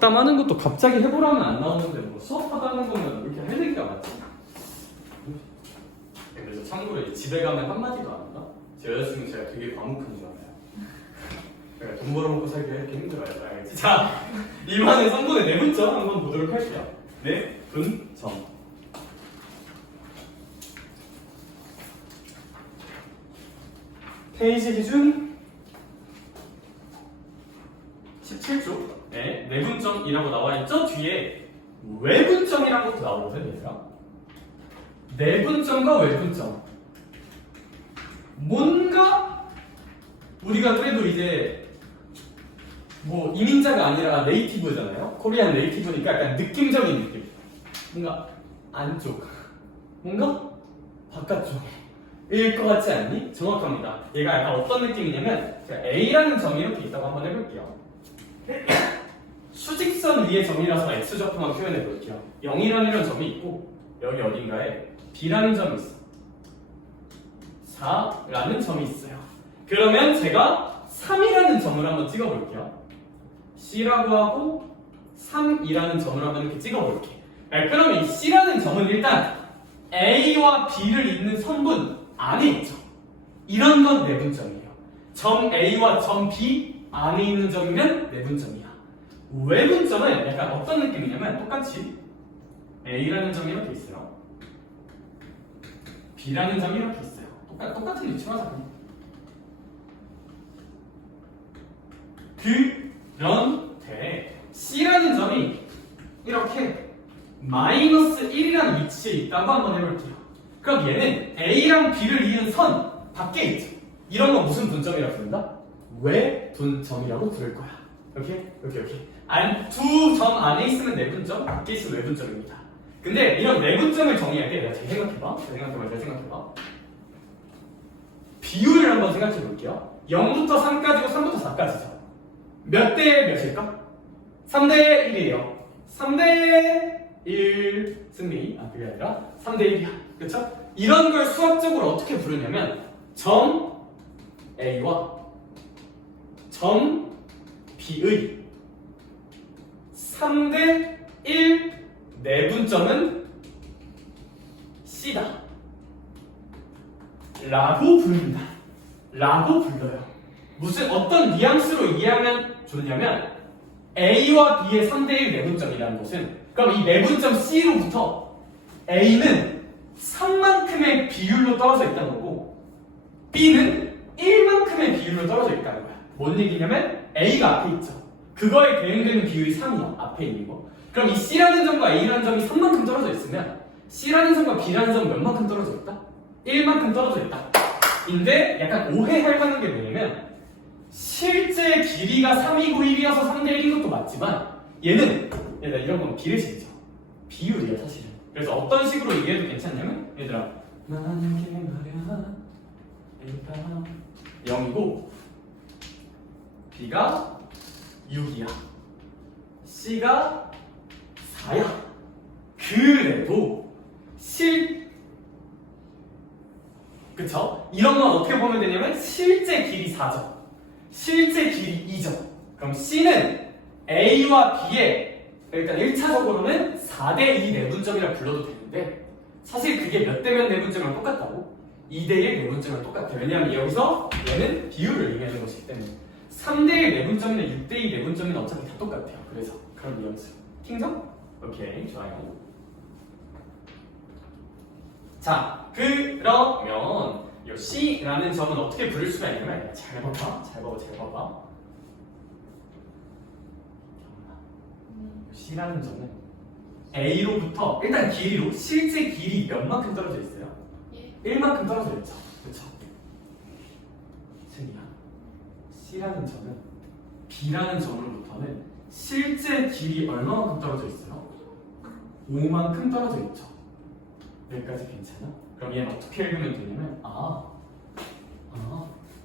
잡담하는 것도 갑자기 해보라면 안 나오는데 뭐 수업하다 하는 거면 이렇게 할 얘기가 맞지. 그래서 참고로 집에 가면 한마디도 안 한다. 제 여자친구 제가 되게 과묵한 줄 알아요. 그러니까 돈 벌어먹고 살기가 이렇게 힘들어요. 알겠지? 자, 이만의 3분의 4분점 한번 보도록 할게요. 4분점. 페이지 기준 17쪽. 네, 내분점이라고 나와있죠? 뒤에 외분점이란 것도 나오거든, 얘들아. 내분점과 외분점. 뭔가 우리가 그래도 이제 뭐 이민자가 아니라 네이티브잖아요. 코리안 네이티브니까 약간 느낌적인 느낌. 뭔가 안쪽, 뭔가 바깥쪽일 것 같지 않니? 정확합니다. 얘가 약간 어떤 느낌이냐면 제가 A라는 점이 이렇게 있다고 한번 해볼게요. 수직선 위의 점이라서 X좌표만 표현해 볼게요. 0이라는 점이 있고 여기 어딘가에 B라는 점이 있어. 4라는 점이 있어요. 그러면 제가 3이라는 점을 한번 찍어볼게요. C라고 하고 3이라는 점을 한번 이렇게 찍어볼게. 그러면 이 C라는 점은 일단 A와 B를 잇는 선분 안에 있죠. 이런 건 내분점이에요. 점 A와 점 B 안에 있는 점이면 내분점이야. 외분점은 약간 어떤 느낌이냐면 똑같이 A라는 점이 이렇게 있어요. B라는 점이 이렇게 있어요. 똑같은 위치로 하자. 그런데 C라는 점이 이렇게 마이너스 1이라는 위치에 있다고 한번 해볼게요. 그럼 얘는 A랑 B를 이은 선 밖에 있죠. 이런 건 무슨 분점이라고 부른다? 외분점이라고 부를 거야. 오케이? 두 점 안에 있으면 내분점, 밖에 있으면 외분점입니다. 근데 이런 내분점을 정의할 때 내가 잘 생각해봐. 잘 생각해봐. 비율을 한번 생각해 볼게요. 0부터 3까지고 3부터 4까지죠. 몇 대 몇일까? 3대 1이에요. 3대 1 승리. 그게 아니라 3대 1이야. 그쵸? 이런 걸 수학적으로 어떻게 부르냐면 점 A와 점 B의 3대 1 내분점은 C다 라고 부릅니다. 라고 불러요. 무슨 어떤 뉘앙스로 이해하면 좋냐면 A와 B의 3대1 내분점이라는 것은 그럼 이 내분점 C로부터 A는 3만큼의 비율로 떨어져 있다는 거고 B는 1만큼의 비율로 떨어져 있다는 거야. 뭔 얘기냐면 A가 앞에 있죠. 그거에 대응되는 비율이 3이야. 앞에 있는 거. 그럼 이 C라는 점과 A라는 점이 3만큼 떨어져 있으면 C라는 점과 B라는 점은 몇만큼 떨어져 있다? 1만큼 떨어져 있다. 인데 약간 오해할 만한 게 뭐냐면 실제 길이가 3이고 1이어서 3대 1인 것도 맞지만 얘는 얘들아 이런 건 비례식이죠. 비율이야 사실은. 그래서 어떤 식으로 얘기해도 괜찮냐면 얘들아 만약에 말야 A가 0이고 B가 6이야. C가 4야. 그래도 그쵸? 이런 건 어떻게 보면 되냐면 실제 길이 4죠. 실제 길이 2죠. 그럼 C는 A와 B의 일단 1차적으로는 4대2 내분점이라 불러도 되는데 사실 그게 몇 대 몇 내분점이랑 똑같다고? 2대1 내분점이랑 똑같아요. 왜냐하면 여기서 얘는 비율을 의미하는 것이기 때문에 3대1 내분점이나 6대2 내분점이나 어차피 다 똑같아요. 그래서 그런 뉘앙스. 킹정? 오케이, 좋아요. 자, 그러면 이 C라는 점은 어떻게 부를 수가 있냐면 잘 봐봐. C라는 점은 A로부터 일단 길이로 실제 길이 몇만큼 떨어져 있어요? 1만큼 떨어져 있죠. 그렇죠? 승희야. C라는 점은 B라는 점으로부터는 실제 길이 얼마만큼 떨어져 있어요? 5만큼 떨어져 있죠. 여기까지 괜찮아? 그럼 얘는 어떻게 읽으면 되냐면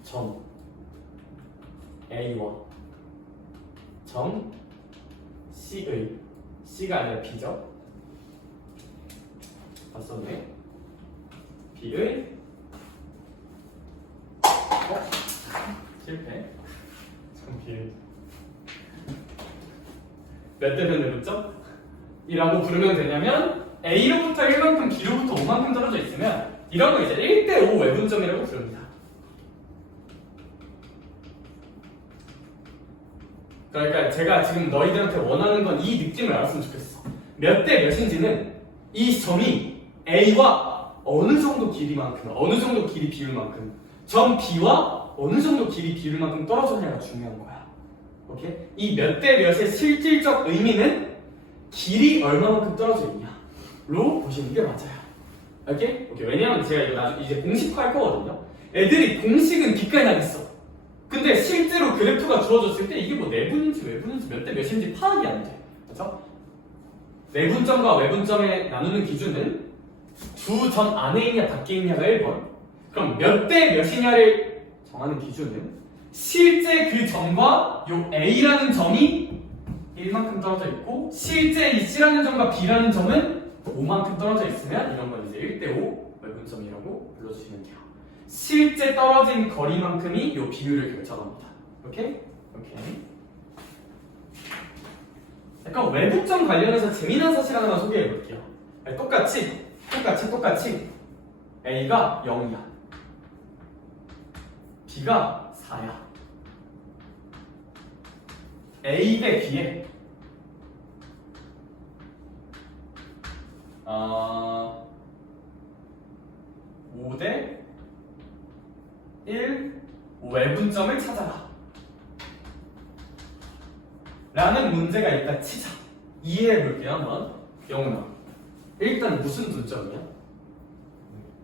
점 A와 점 C의 C가 아니라 B죠? 봤었네? B의 실패 점 B의 몇 대면 내분점? 이라고 부르면 되냐면 A로부터 1만큼 B로부터 5만큼 떨어져 있으면 이런 거 이제 1대5 외분점이라고 부릅니다. 그러니까 제가 지금 너희들한테 원하는 건 이 느낌을 알았으면 좋겠어. 몇 대 몇인지는 이 점이 A와 어느 정도 길이만큼, 어느 정도 길이 비율만큼, 점 B와 어느 정도 길이 비율만큼 떨어졌냐가 중요한 거야. 오케이? 이 몇 대 몇의 실질적 의미는 길이 얼마만큼 떨어져 있냐로 보시는 게 맞아요. 오케이? 오케이. 왜냐면 제가 이거 나중에 이제 공식화할 거거든요. 애들이 공식은 기까지 나겠어. 근데 실제로 그래프가 주어졌을 때 이게 뭐 내분인지 외분인지 몇 대 몇인지 파악이 안 돼. 그렇죠? 내분점과 외분점에 나누는 기준은 두 점 안에 있냐 밖에 있냐가 1번. 그럼 몇 대 몇이냐를 정하는 기준은 실제 그 점과 요 A라는 점이 1만큼 떨어져 있고 실제 이 C라는 점과 B라는 점은 5만큼 떨어져 있으면 이런 건 이제 1대5 외분점이라고 불러주시면 돼요. 실제 떨어진 거리만큼이 요 비율을 결정합니다. 오케이? 오케이. 약간 외분점 관련해서 재미난 사실 하나만 소개해 볼게요. 똑같이 A가 0이야. B가 4야. A 대 B에 5 대 1 외분점을 찾아라 라는 문제가 있다 치자. 이해해 볼게요. 한번. 영훈아, 일단 무슨 분점이야?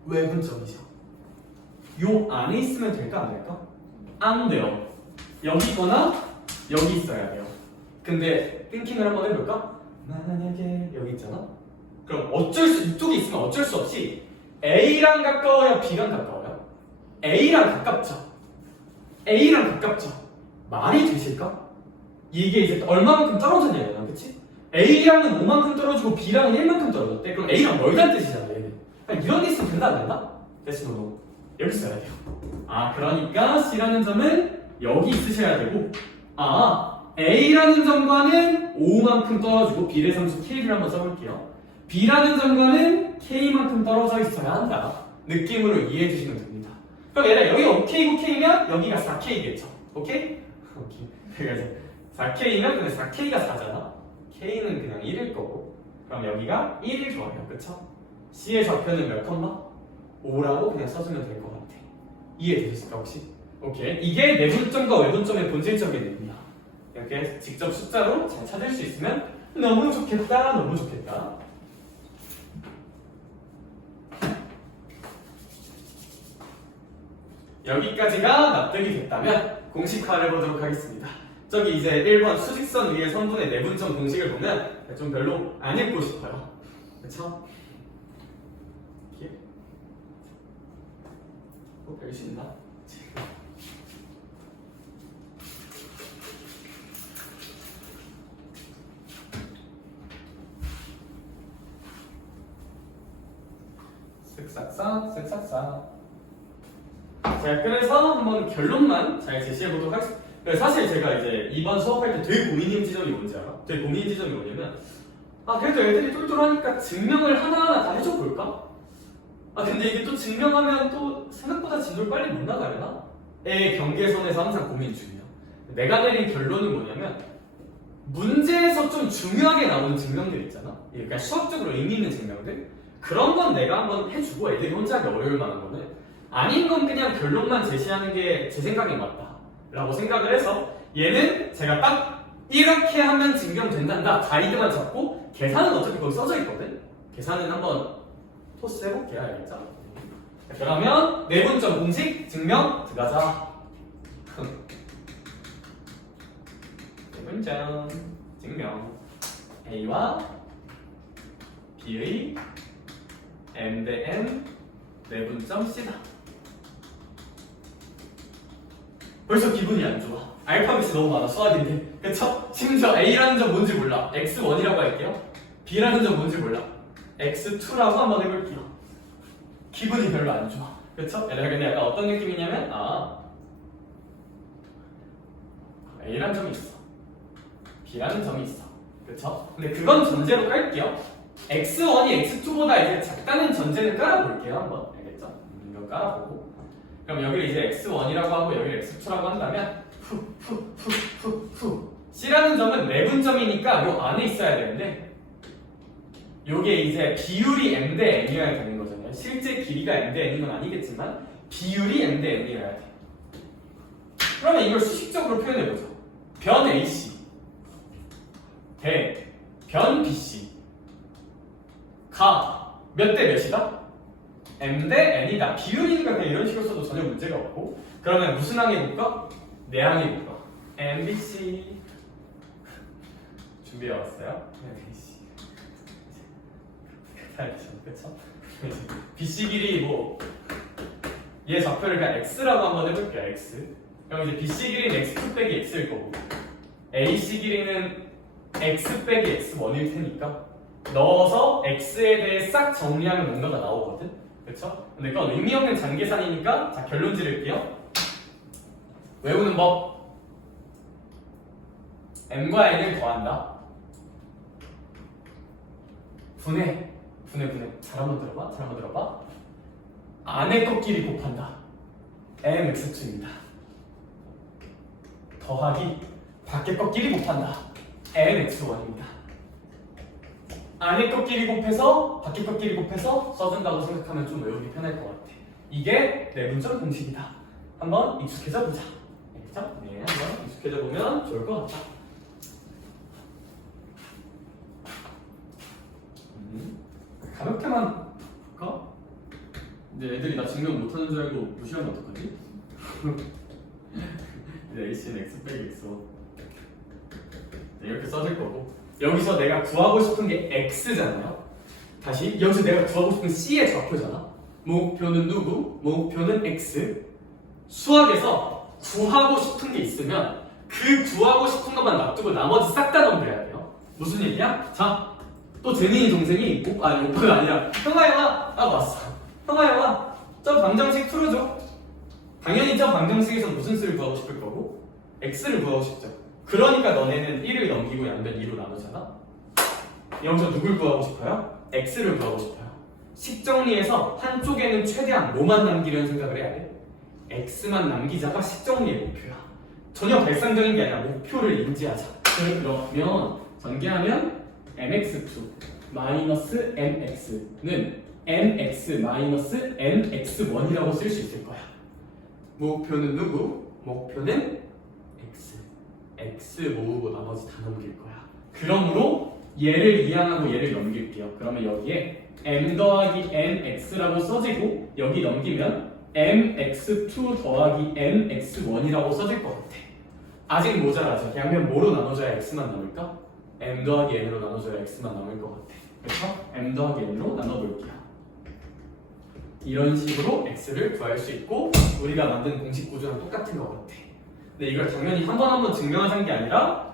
외분점이죠. 요 안에 있으면 될까 안 될까? 안 돼요. 여기거나 여기 있어야 돼요. 근데 띵킹을 한번 해볼까? 만약에 여기 있잖아. 그럼 이쪽에 있으면 어쩔 수 없이 A랑 가까워요? B랑 가까워요? A랑 가깝죠. 말이 되실까? 이게 이제 얼마만큼 떨어졌냐면, 그치? A랑은 5만큼 떨어지고 B랑은 1만큼 떨어졌대. 그럼 A랑 멀다는 뜻이잖아, 얘는. 이런 게 있으면 된다, 안 된다? 대신 너 여기 써야 돼요. 그러니까 C라는 점은 여기 있으셔야 되고, A라는 점과는 5만큼 떨어지고 B의 상수 K를 한번 써볼게요. B라는 점과는 K만큼 떨어져 있어야 한다. 느낌으로 이해해 주시면 됩니다. 그럼 얘들아, 여기가 5K고 K면 여기가 4K겠죠? 오케이? 오케이. 그래서 4K면 근데 4K가 4잖아? K는 그냥 1일 거고. 그럼 여기가 1일 좋아요. 그쵸? C의 좌표는 몇 컴마? 5라고 그냥 써주면 될 것 같아. 이해되셨을까 혹시? 오케이. 이게 내분점과 외분점의 본질적인 의미야. 이렇게 직접 숫자로 잘 찾을 수 있으면 너무 좋겠다. 너무 좋겠다. 여기까지가 납득이 됐다면 공식화를 해보도록 하겠습니다. 저기 이제 1번 수직선 위의 선분의 내분점 공식을 보면 좀 별로 안 읽고 싶어요. 그쵸? 이렇게 별로 쉽나? 쓱싹싹. 자, 그래서 한번 결론만 잘 제시해 보도록 하겠습니다. 사실 제가 이제 이번 수업할 때 되게 고민인 지점이 뭔지 알아? 되게 고민인 지점이 뭐냐면, 그래도 애들이 똘똘하니까 증명을 하나하나 다 해줘 볼까? 근데 이게 또 증명하면 또 생각보다 진도를 빨리 못 나가려나? 의 경계선에서 항상 고민 중이야. 내가 내린 결론은 뭐냐면, 문제에서 좀 중요하게 나오는 증명들 있잖아? 그러니까 수학적으로 의미 있는 증명들? 그런 건 내가 한번 해주고 애들이 혼자 하기 어려울 만한 거는 아닌 건 그냥 결론만 제시하는 게 제 생각인 것 같다 라고 생각을 해서 얘는 제가 딱 이렇게 하면 증명된단다 가이드만 잡고 계산은 어차피 거기 써져 있거든. 계산은 한번 토스 해볼게요. 알겠죠? 그러면 내분점 공식 증명 들어가자. 내분점 증명 A와 B의 M 대 N 내분점 C다. 벌써 기분이 안 좋아. 알파벳이 너무 많아. 수학인데. 그쵸? 심지어 A라는 점 뭔지 몰라. X1이라고 할게요. B라는 점 뭔지 몰라. X2라고 한번 해볼게요. 기분이 별로 안 좋아. 그쵸? 근데 약간 어떤 느낌이냐면 A라는 점이 있어. B라는 점이 있어. 그쵸? 근데 그건 전제로 깔게요. x1이 x2보다 이제 작다는 전제는 깔아볼게요. 한번. 알겠죠? 이거 깔아보고. 그럼 여기를 이제 x1이라고 하고 여기를 x2라고 한다면 C라는 점은 내분점이니까 요 안에 있어야 되는데 요게 이제 비율이 m 대 n이어야 되는 거잖아요. 실제 길이가 m 대 n인 건 아니겠지만 비율이 m 대 n이어야 돼. 그러면 이걸 수식적으로 표현해보죠. 변 AC 대 변 BC 가 몇 대 몇이다? m 대 n이다. 비율이니까 그냥 이런 식으로 써도 전혀 문제가 없고 그러면 무슨 항의 볼까? 내항의 볼까? MBC 준비해왔어요? MBC 그쵸? BC 길이 뭐 얘 좌표를 그냥 X라고 한번 해볼게요. X 그럼 이제 BC 길이는 X2 빼기 X일 거고 AC 길이는 X 빼기 X1일 테니까 넣어서 X에 대해 싹 정리하면 뭔가가 나오거든? 그쵸? 근데 그건 의미 없는 장계산이니까 자 결론 지를게요. 외우는 법 m과 n을 더한다. 분해. 잘 한번 들어봐. 안에 것끼리 곱한다. mx2입니다. 더하기 밖에 것끼리 곱한다. mx1입니다. 안에 것끼리 곱해서 밖에 것끼리 곱해서 써준다고 생각하면 좀 외우기 편할 것 같아. 이게 내분점 공식이다. 한번 익숙해져 보자. 알겠죠? 네, 한번 익숙해져 보면 좋을 것 같다. 가볍게만 볼까? 근데 애들이 나 증명 못하는 줄 알고 무시하면 어떡하지? 이제 AC는 X 빼기 X 이렇게 써질 거고 여기서 내가 구하고 싶은 게 X잖아요. 다시 여기서 내가 구하고 싶은 C의 좌표잖아. 목표는 누구? 목표는 X. 수학에서 구하고 싶은 게 있으면 그 구하고 싶은 것만 놔두고 나머지 싹 다 넘겨야 돼요. 무슨 얘기야? 자, 또 제니이 동생이 오빠가 아니라 형아야 하고 왔어. 형아야 저 방정식 풀어줘. 당연히 저 방정식에서 무슨 수를 구하고 싶을 거고 X를 구하고 싶죠. 그러니까 너네는 1을 넘기고 양변 2로 나누잖아. 여기서 누굴 구하고 싶어요? X를 구하고 싶어요. 식 정리해서 한쪽에는 최대한 뭐만 남기려는 생각을 해야 돼? X만 남기자가 식 정리의 목표야. 전혀 발상적인 게 아니라 목표를 인지하자. 그러면 전개하면 mx2 마이너스 mx는 mx 마이너스 mx1이라고 쓸 수 있을 거야. 목표는 누구? 목표는 x. x 모으고 나머지 다 넘길 거야. 그러므로 얘를 이항하고 얘를 넘길게요. 그러면 여기에 m 더하기 mx라고 써지고 여기 넘기면 mx2 더하기 mx1이라고 써질 것 같아. 아직 모자라죠. 양면 뭐로 나눠줘야 x만 남을까? m 더하기 n으로 나눠줘야 x만 남을 것 같아. 그래서 m 더하기 n으로 나눠볼게요. 이런 식으로 x를 구할 수 있고 우리가 만든 공식 구조랑 똑같은 것 같아. 근데 이걸 당연히 한 번 증명하자는 게 아니라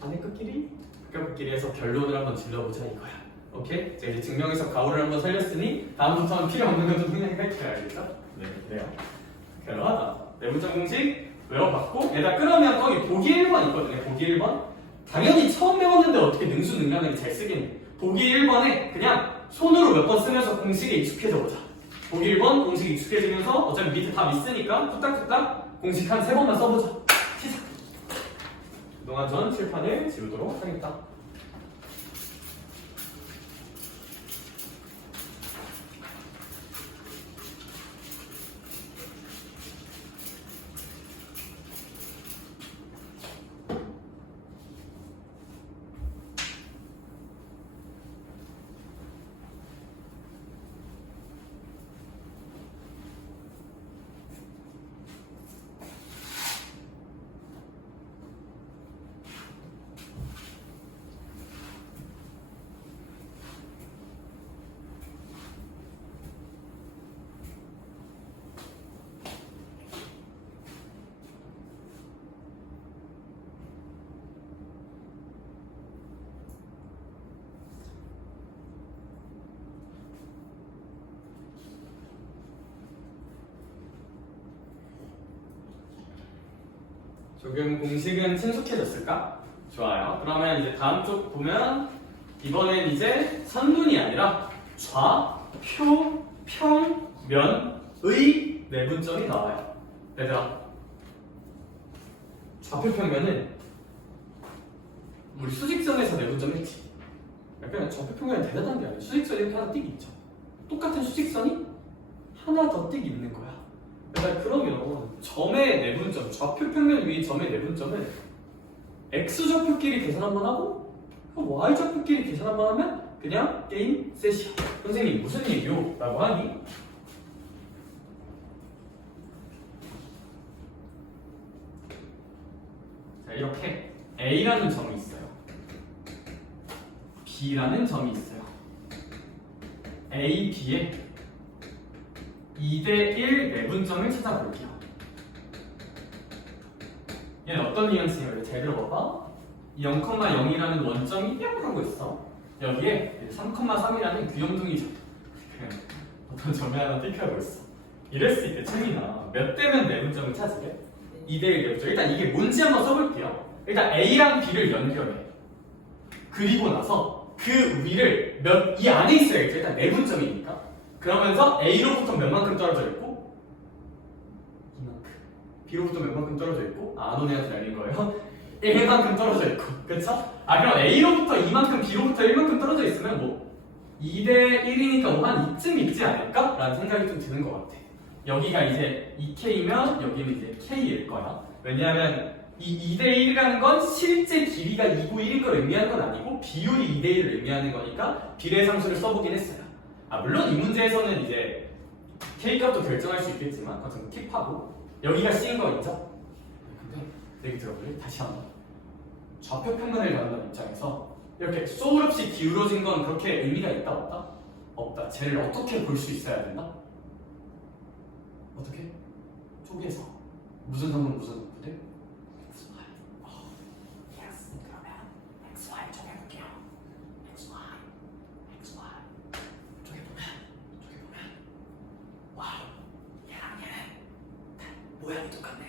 안에 끝끼리 밖에 끝끼리 해서 결론을 한번 질러보자 이거야. 오케이? 제가 이제 증명해서 가오를 한번 살렸으니 다음부터는 필요 없는 것도 생각해줘야 알겠죠? 네, 그래요. 그러나 내분점 공식 외워봤고 얘다 끊으면 거기 보기 1번 있거든요. 보기 1번 당연히 처음 배웠는데 어떻게 능수능란하게 잘 쓰긴 해. 보기 1번에 그냥 손으로 몇 번 쓰면서 공식에 익숙해져 보자. 보기 1번 공식 익숙해지면서 어차피 밑에 답 있으니까 뚝딱뚝딱 공식 한 3번만 써보자. 시작! 그동안 전 칠판을 지우도록 하겠다. 조금 공식은 친숙해졌을까? 좋아요. 그러면 이제 다음 쪽 보면 이번엔 이제 선분이 아니라 좌표, 평, 면의 내분점이 나와요. 얘들아, 좌표 평면은 우리 수직선에서 내분점 했지. 약간 좌표 평면은 대단한 게 아니야. 수직선이 이렇게 하나 띡 있죠. 똑같은 수직선이 하나 더 띡 있는 거야. 그러니까 그러면 점의 내분점, 좌표 평면 위의 점의 내분점은 x좌표끼리 계산 한번 하고 y좌표끼리 계산 한번 하면 그냥 게임 셋이야. 선생님 무슨 얘기요? 라고 하니 자, 이렇게 A라는 점이 있어요. B라는 점이 있어요. A, B에 2대1 내분점을 찾아볼게요. 얘는 어떤 뉘앙스예요? 잘 들어봐봐. 0,0이라는 원점이 뿅 하고 있어. 여기에 3,3이라는 귀염둥이 어떤 점이 하나 띡하고 있어. 이럴 수 있대. 창이나 몇 대면 내분점을 찾으래? 2대1 내분점. 일단 이게 뭔지 한번 써볼게요. 일단 A랑 B를 연결해. 그리고 나서 그 위를 이 안에 있어야겠죠. 일단 내분점이니까. 그러면서 A로부터 몇만큼 떨어져 있고 이만큼, B로부터 몇만큼 떨어져 있고 아노네한테 날린 거예요. 1만큼 떨어져 있고, 그쵸? 그럼 A로부터 2만큼, B로부터 1만큼 떨어져 있으면 뭐 2대1이니까 뭐 한 이쯤 있지 않을까? 라는 생각이 좀 드는 것 같아. 여기가 이제 2K면 여기는 이제 K일 거야. 왜냐하면 이 2대1이라는 건 실제 길이가 2고 1인 걸 의미하는 건 아니고 비율이 2대1을 의미하는 거니까 비례상수를 써보긴 했어요. 물론 이 문제에서는 이제 K값도 결정할 수 있겠지만 그건 좀 팁하고 여기가 C인 거 있죠? 근데 얘기 들어볼래? 다시 한번 좌표 평면을 나눈다는 입장에서 이렇게 소울 없이 기울어진 건 그렇게 의미가 있다 없다? 없다. 쟤를 어떻게 볼 수 있어야 된다? 어떻게? 쪼개서 무슨 선분 무슨 선분들? XY. yes. 그러면 XY 쪼개볼게요. XY 쪼개보면 와우, 얘랑 얘는 다 모양이 똑같네.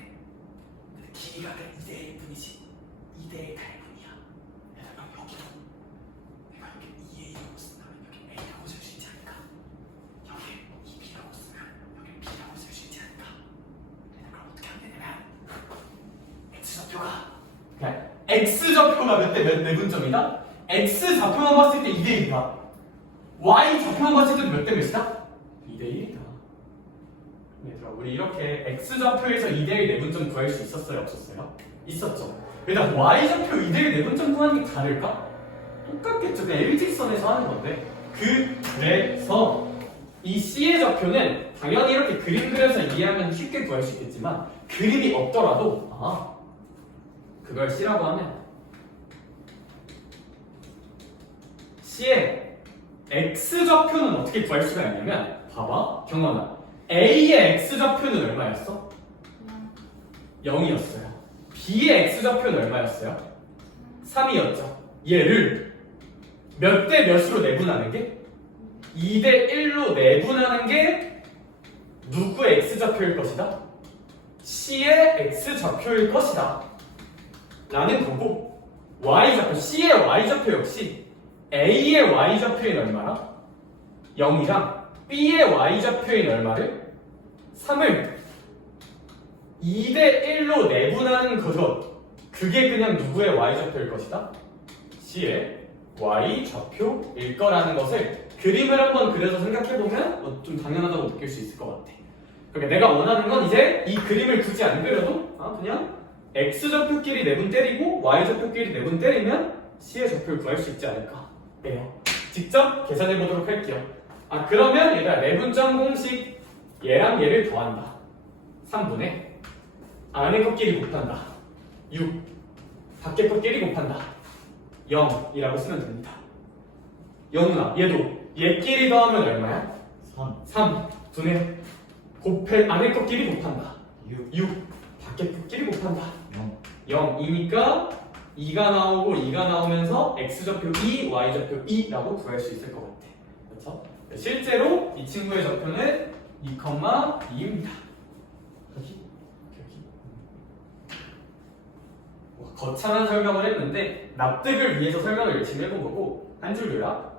근데 길이가 2대1 뿐이지 2대1 달분이야. 그럼 여기도 내가 여기 2A라고 쓴다면 여기 A라고 쓸 수 있지 않을까? 여기 2B라고 쓰면 여기 B라고 쓸 수 있지 않을까? 그럼 어떻게 하면 되냐면 X좌표가 그냥 X좌표가 몇 내분점이다? X좌표만 봤을 때 2대1이다. Y좌표만 봤을 때 몇 대 몇이다? 2대1이다. 얘들아, 우리 이렇게 X좌표에서 2대1 내분점 구할 수 있었어요? 없었어요? 있었죠. 일단 Y좌표 2대1 내분점 구하는 게 다를까? 똑같겠죠. 그냥 일직선에서 하는 건데. 그래서 이 C의 좌표는 당연히 이렇게 그림 그려서 이해하면 쉽게 구할 수 있겠지만 그림이 없더라도 그걸 C라고 하면 C의 X좌표는 어떻게 구할 수가 있냐면 봐봐, 경원아. A의 X좌표는 얼마였어? 0이었어요. B의 X좌표는 얼마였어요? 3이었죠. 얘를 몇 대 몇으로 내분하는 게? 2대1로 내분하는 게 누구의 X좌표일 것이다? C의 X좌표일 것이다 라는 거고, Y좌표, C의 Y좌표 역시 A의 Y좌표인 얼마나? 0이랑 B의 Y좌표인 얼마를? 3을 2대1로 내분하는 거죠. 그게 그냥 누구의 Y좌표일 것이다? C의 Y좌표일 거라는 것을 그림을 한번 그려서 생각해보면 좀 당연하다고 느낄 수 있을 것 같아. 그러니까 내가 원하는 건 이제 이 그림을 굳이 안 그려도 그냥 X좌표끼리 내분 때리고 Y좌표끼리 내분 때리면 C의 좌표를 구할 수 있지 않을까? 네요. 직접 계산해 보도록 할게요. 그러면 얘들아, 내분점 공식 얘랑 얘를 더한다. 3분의 안에 것끼리 곱한다. 6 밖에 것끼리 곱한다. 0이라고 쓰면 됩니다. 영훈아, 얘도 얘끼리 더하면 얼마야? 3 분의 안에 것끼리 곱한다. 6 밖에 것끼리 곱한다. 0이니까 2가 나오고 2가 나오면서 X좌표 2, Y좌표 2라고 구할 수 있을 것 같아. 그렇죠? 실제로 이 친구의 좌표는 2,2입니다. 여기. 와, 거창한 설명을 했는데 납득을 위해서 설명을 열심히 해본 거고 한 줄 요약.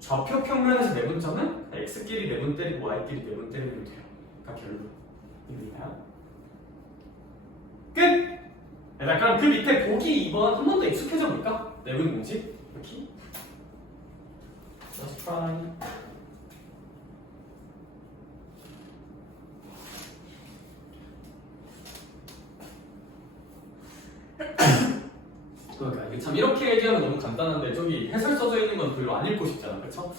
좌표 평면에서 내분점은 x끼리 내분 때리고 y끼리 내분 때리면 돼요. 그러니까 결론입니다. 끝! 자, 그럼 그 밑에 보기 2번 한 번 더 익숙해져 볼까? 내분 공식 이렇게 Just try. 그러니까 이게 참 이렇게 얘기하면 너무 간단한데 저기 해설 써져 있는 건 별로 안 읽고 싶잖아, 그렇죠?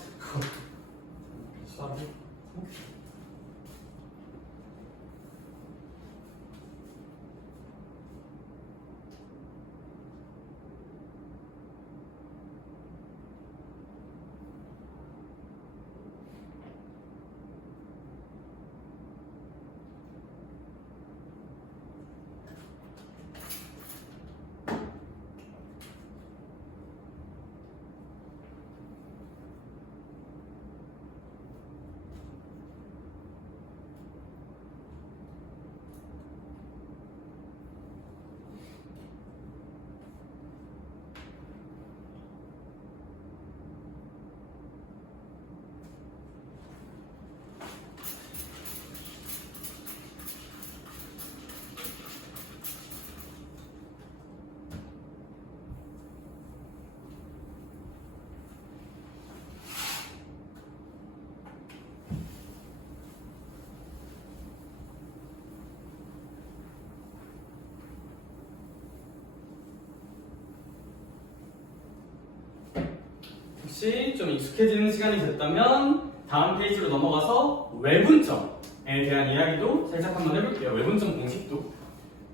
혹시 좀 익숙해지는 시간이 됐다면 다음 페이지로 넘어가서 외분점에 대한 이야기도 살짝 한번 해볼게요. 외분점 공식도.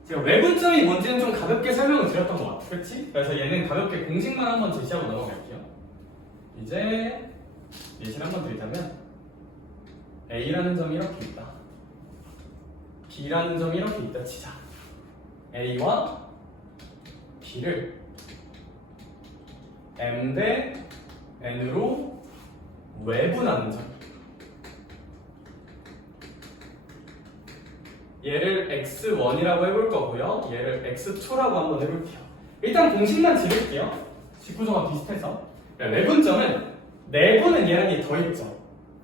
제가 외분점이 뭔지는 좀 가볍게 설명을 드렸던 것 같아. 그렇지? 그래서 얘는 가볍게 공식만 한번 제시하고 넘어갈게요. 이제 예시를 한번 드리자면 A라는 점이 이렇게 있다. B라는 점이 이렇게 있다 치자. A와 B를 M 대 N으로 외분하는 점. 얘를 x1이라고 해볼 거고요. 얘를 x2라고 한번 해볼게요. 일단 공식만 지를게요. 직구조가 비슷해서. 외분점은 내분은 얘랑 얘 더 있죠.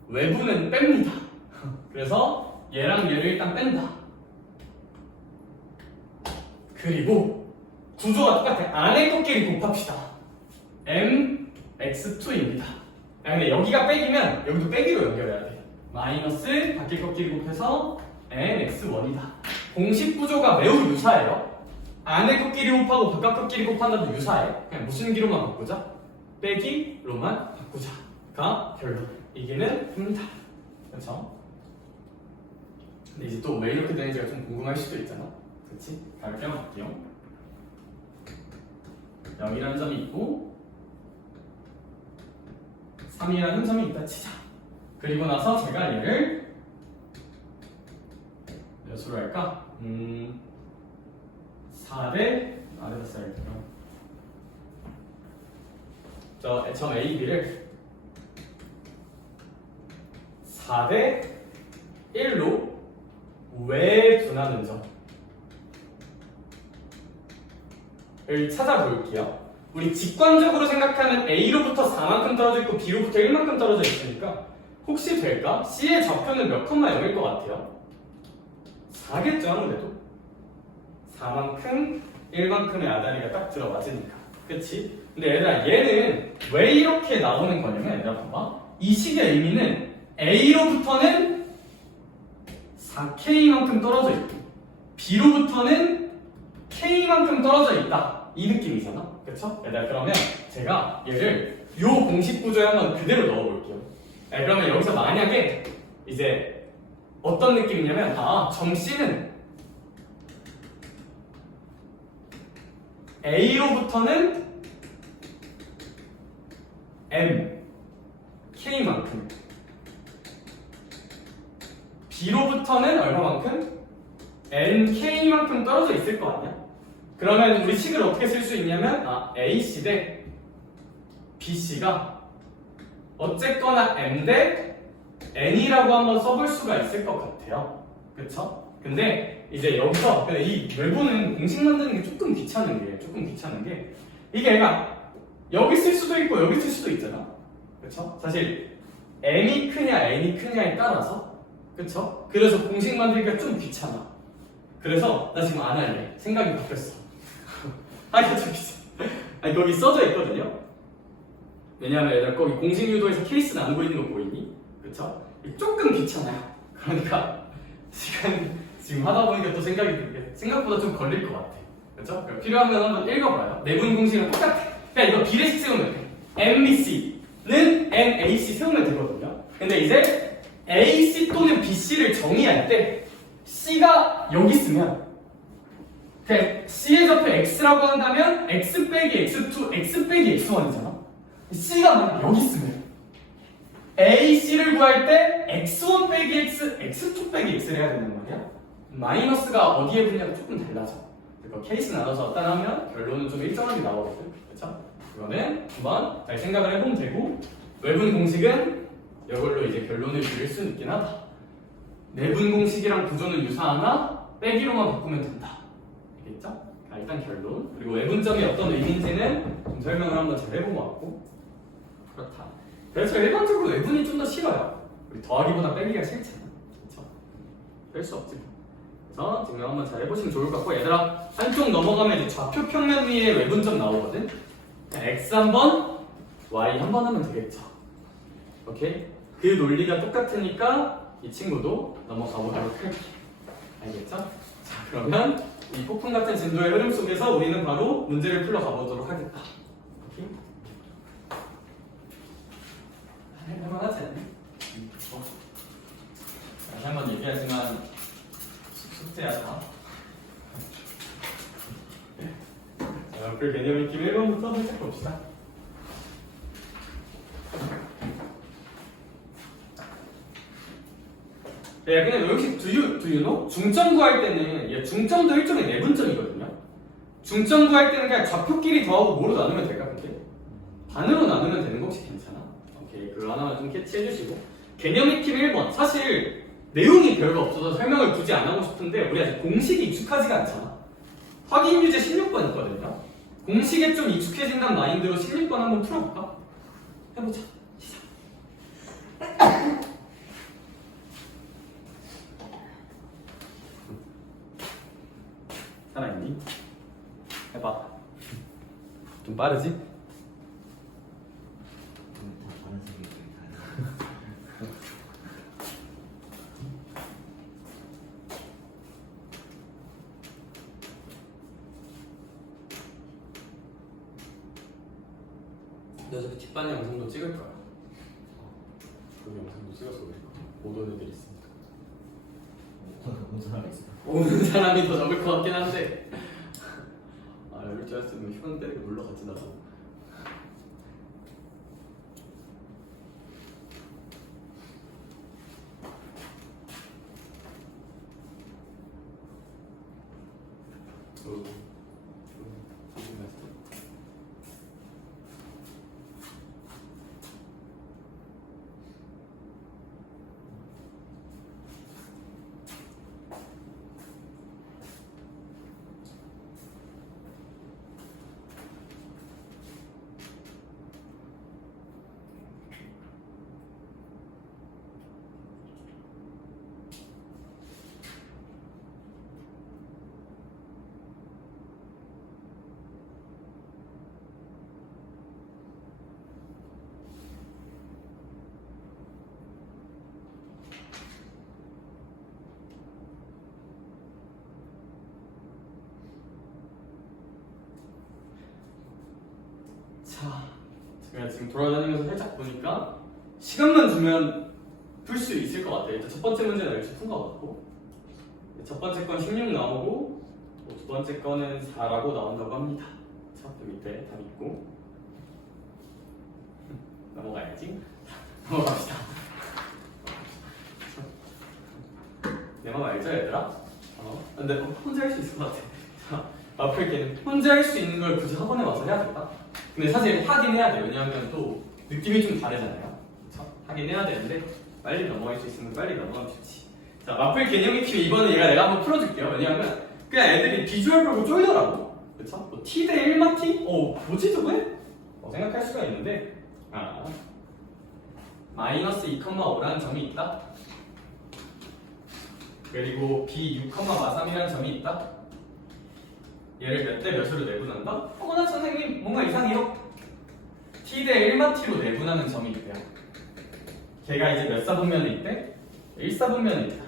외분은 뺍니다. 그래서 얘랑 얘를 일단 뺀다. 그리고 구조가 똑같아. 안에 것끼리 곱합시다. mx2입니다. 근데 여기가 빼기면 여기도 빼기로 연결해야 돼. 마이너스 밖에 것끼리 곱해서 mx1이다. 공식 구조가 매우 유사해요. 안에 것끼리 곱하고 바깥 것끼리 곱한다도 유사해. 그냥 무슨 기로만 바꾸자. 빼기로만 바꾸자가 결론. 이게는 됩니다. 그렇죠? 근데 이제 또 왜 이렇게 되는지가 좀 궁금할 수도 있잖아. 그렇지? 가볍게 한번 볼게요. 0이라는 점이 있고 3이라는 점이 있다 치자. 그리고 나서 제가 얘를 몇으로 할까? 4대 아래다 써야겠다. 점 AB를 4대 1로 외분하는 점을 찾아볼게요. 우리 직관적으로 생각하면 A로부터 4만큼 떨어져 있고 B로부터 1만큼 떨어져 있으니까 혹시 될까? C의 좌표는 몇 컴마 0일 것 같아요? 4겠죠 아무래도 4만큼 1만큼의 아다리가 딱 들어맞으니까. 그치? 근데 얘들아 얘는 왜 이렇게 나오는 거냐면 얘들아 봐봐. 이 식의 의미는 A로부터는 4K만큼 떨어져 있고 B로부터는 K만큼 떨어져 있다. 이 느낌이잖아. 그쵸? 얘들아 그러면 제가 얘를 요 공식 구조에 한번 그대로 넣어볼게요. 그러면 여기서 만약에 이제 어떤 느낌이냐면 점 C는 A로부터는 M, K만큼 B로부터는 얼마만큼? NK만큼 떨어져 있을 거 아니야? 그러면 우리 식을 어떻게 쓸 수 있냐면 AC 대 BC가 어쨌거나 M 대 N이라고 한번 써볼 수가 있을 것 같아요. 그쵸? 근데 이제 여기서 근데 이 외부는 공식 만드는 게 조금 귀찮은 게 이게 얘가 여기 쓸 수도 있고 여기 쓸 수도 있잖아. 그쵸? 사실 m이 크냐 n이 크냐에 따라서 그쵸? 그래서 공식 만들기가 좀 귀찮아. 그래서 나 지금 안 할래. 생각이 바뀌었어. 아니 좀 귀찮아. 아니 거기 써져 있거든요. 왜냐하면 얘들 거기 공식 유도에서 케이스 나누고 있는 거 보이니? 그쵸? 조금 귀찮아요. 그러니까 지금 하다 보니까 또 생각이 드는 게 생각보다 좀 걸릴 것 같아. 그쵸? 필요하면 한번 읽어봐요. 내분 공식은 똑같아. 그냥 이거 비례식 세우면 돼. MBC는 NAC 세우면 되거든요. 근데 이제 AC 또는 BC를 정의할 때 C가 여기 있으면 그냥 C의 좌표 X라고 한다면 X 빼기 X2, X 빼기 X1이잖아. C가 만약 여기 있으면 AC를 구할 때 X1 빼기 X, X2 빼기 X를 해야 된단 말이야. 마이너스가 어디에 붙냐가 조금 달라져. 그러니까 케이스 나눠서 어떤 하면 결론은 좀 일정하게 나오거든. 그렇죠? 이거는 한번 잘 생각을 해보면 되고 외분 공식은 이걸로 이제 결론을 지을 수 있긴 하다. 내분 공식이랑 구조는 유사하나 빼기로만 바꾸면 된다. 알겠죠? 자, 일단 결론. 그리고 외분점이 어떤 의미인지는 좀 설명을 한번 잘 해본 것 같고 그렇다. 그래서 일반적으로 외분이 좀 더 싫어요. 우리 더하기보다 빼기가 싫잖아. 그렇죠? 뺄 수 없지. 그래서 지금 한번 잘 해보시면 좋을 것 같고 얘들아 한쪽 넘어가면 이제 좌표 평면 위에 외분점 나오거든. x 한 번, y 한 번 하면 되겠죠. 오케이? 그 논리가 똑같으니까 이 친구도 넘어가 보도록 할게. 알겠죠? 자, 그러면 이 폭풍 같은 진도의 흐름 속에서 우리는 바로 문제를 풀러 가보도록 하겠다. 오케이? 할만하지 않니? 다시 한번 얘기하지만 숙제야 다. 자, 그 개념 익힘 1번부터 살짝 봅시다. 네, 근데 여기 do you know? 중점 구할 때는 얘 중점도 일종의 내분점이거든요. 중점 구할 때는 그냥 좌표끼리 더하고 뭐로 나누면 될까? 근데 반으로 나누면 되는 거 혹시 괜찮아? 오케이, 그거 하나만 좀 캐치해 주시고 개념 익힘 1번 사실 내용이 별로 없어서 설명을 굳이 안 하고 싶은데 우리 아직 공식이 익숙하지가 않잖아. 확인 유제 16번 있거든요. 공식에 좀 익숙해진다는 마인드로 16번 한번 풀어볼까? 해보자. 시작. 살아있니? 해봐. 좀 빠르지? 너 어차피 뒷반 영상도 찍을 거야. 그 영상도 찍어서 올릴 거야. 못 오는 애들 있으니까. 온 사람이 있어. 오는 사람이 더 적을 것 같긴 한데. 아, 이럴 줄 알았으면 휴강 때리고 놀러 갔지 나도. 자, 제가 지금 돌아다니면서 살짝 보니까 시간만 주면 풀 수 있을 것 같아요. 일단 첫 번째 문제는 열심히 푼 것 같고 첫 번째 건 16 나오고 두 번째 거는 4라고 나온다고 합니다. 자, 그 밑에 답 있고 넘어가야지. 넘어갑시다. 내 맘 알죠 얘들아? 근데 혼자 할 수 있을 것 같아. 자, 앞에 혼자 할 수 있는 걸 굳이 학원에 와서 해야 될까? 근데 사실 하긴 해야 돼. 왜냐하면 또 느낌이 좀 다르잖아요. 그쵸? 하긴 해야 되는데 빨리 넘어갈 수 있으면 빨리 넘어가면 좋지. 자, 마플 개념 익히면 이번에 내가 한번 풀어줄게요. 왜냐하면 그냥 애들이 비주얼 보고 쫄더라고. 그쵸? 뭐 t 대 1마 t? 뭐지 저게? 생각할 수가 있는데 마이너스 2,5라는 점이 있다. 그리고 b 6,3이라는 점이 있다. 얘를 몇 대 몇으로 내분한다? 나 선생님 뭔가 이상해요. t 대 1마 t로 내분하는 점이 있대요. 걔가 이제 몇 사분면에 있대? 1사분면에 있다.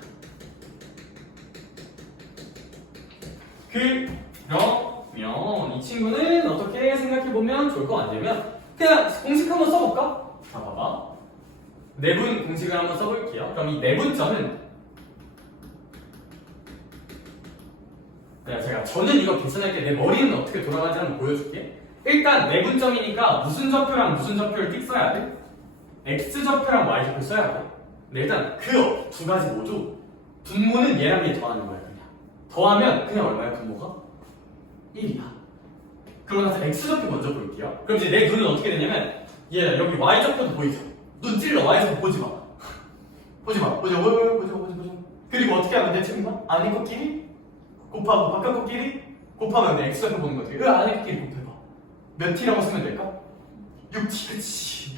그러면 이 친구는 어떻게 생각해보면 좋을 것 같냐면 그냥 공식 한번 써볼까? 자 봐봐, 내분 공식을 한번 써볼게요. 그럼 이 내분점은 저는 이거 계산할 때 내 머리는 어떻게 돌아가는지 한번 보여줄게. 일단 내분점이니까 무슨 좌표랑 무슨 좌표를 띡 써야 돼? x좌표랑 y좌표 써야 돼. 근데 일단 그 두 가지 모두 분모는 얘랑 얘 더하는 거야. 그냥 더하면 그냥 얼마야 분모가? 1이야. 그러고 나서 x좌표 먼저 볼게요. 그럼 이제 내 눈은 어떻게 되냐면 얘 여기 y좌표도 보이죠? 눈 찔러. y좌표 보지마. 보지마. 그리고 어떻게 하면 돼? 친구가? 안에 코끼리 곱하고 바깥 코끼리 곱하면 내 x좌표 보는 거지. 그 안에 코끼리 곱해봐. 몇 t라고 쓰면 될까? 6t. 그치.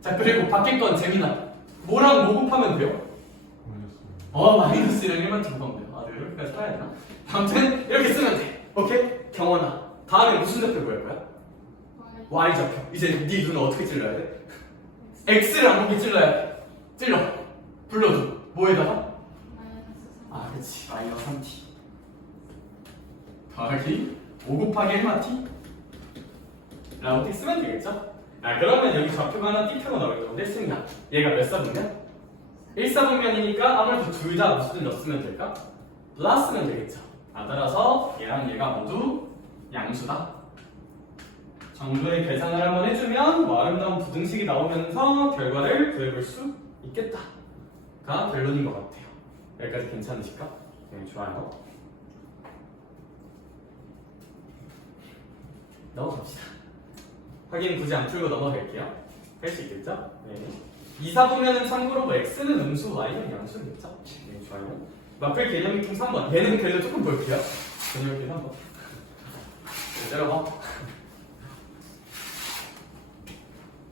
자, 그리고 바뀐 건 재미나. 뭐랑 뭐 곱하면 돼요? 마이너스랑 1만 t 곱하면 돼요. 내가 이렇게까지 써야 되나? 아무튼 이렇게 쓰면 돼. 오케이? 경원아, 다음에 무슨 좌표 구할 거야? y좌표. 이제 네 눈을 어떻게 찔러야 돼? x를 안 보게 찔러야 돼. 찔러. 불러줘. 뭐에다가? 그치. 마이너스 3t 더하기 5 곱하기 1마 t 라고 어떻게 쓰면 되겠죠? 그러면 여기 좌표가 하나 띡 하고 나올 건데 승량 얘가 몇 사분면? 1사분면이니까 아무래도 둘 다 무슨 넣었으면 될까? 플러스면 되겠죠. 따라서 얘랑 얘가 모두 양수다 정도의 계산을 한번 해주면 아름다운 부등식이 나오면서 결과를 구해볼 수 있겠다 가 결론인 것 같아요. 여기까지 괜찮으실까? 네, 좋아요. 넘어갑시다. 확인 굳이 안 풀고 넘어갈게요. 할 수 있겠죠? 네. 2사분면은 참고로 x는 음수, y는 양수겠죠? 네, 좋아요. 마플 개념 익힘 3번. 얘는 그래도 조금 볼게요. 개념 익힘 3번. 내려봐.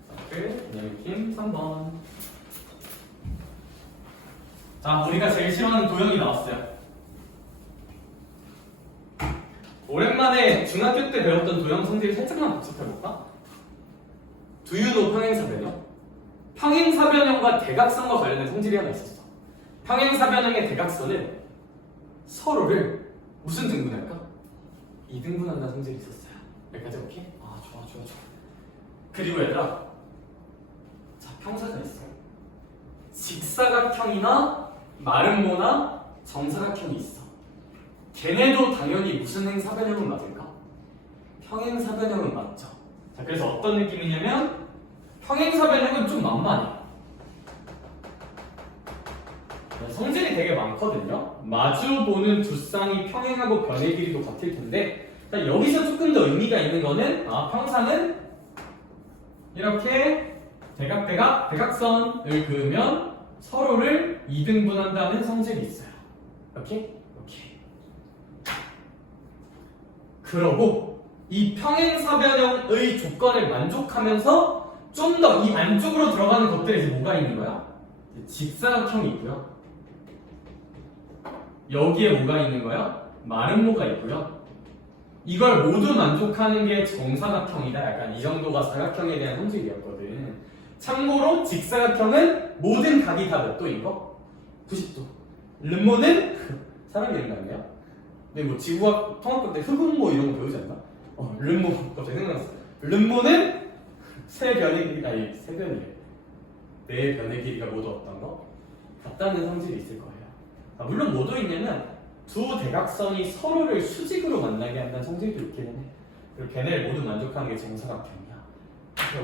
마플 개념 익힘 3번. 자, 우리가 제일 싫어하는 도형이 나왔어요. 오랜만에 중학교 때 배웠던 도형 성질을 살짝만 복습해볼까? Do you know 평행사변형? 평행사변형과 대각선과 관련된 성질이 하나 있었어. 평행사변형의 대각선은 서로를 무슨 등분할까? 2등분한다는 성질이 있었어요. 여기까지 오케이? 좋아. 그리고 얘들아, 자, 평사가 있어. 직사각형이나 마름모나 정사각형이 있어. 걔네도 당연히 무슨 행사변형은 맞을까? 평행사변형은 맞죠. 자, 그래서 어떤 느낌이냐면 평행사변형은 좀 만만해. 성질이 되게 많거든요. 마주보는 두 쌍이 평행하고 변의 길이도 같을 텐데 여기서 조금 더 의미가 있는 거는 평사는 이렇게 대각선을 그으면 서로를 2등분한다는 성질이 있어요. 오케이? 그러고 이 평행사변형의 조건을 만족하면서 좀 더 이 안쪽으로 들어가는 것들이 뭐가 있는 거야? 직사각형이 있고요. 여기에 뭐가 있는 거야? 마름모가 있고요. 이걸 모두 만족하는 게 정사각형이다. 약간 이 정도가 사각형에 대한 성질이었거든. 참고로 직사각형은 모든 각이 다 몇 도인 거? 90도. 름모는 사람 이름 같네요. 근데 뭐 지구학 통합과 때 흑음모 이런 거 배우지 않나? 름모 갑자기 생각났어. 름모는 세 변의 길이가 세 변이래. 네 변의 길이가 모두 어떤 거? 같다는 성질이 있을 거예요. 물론 뭐도 있냐면 두 대각선이 서로를 수직으로 만나게 한다는 성질도 있기는 해. 그리고 걔네를 모두 만족하는 게 정사각형이야.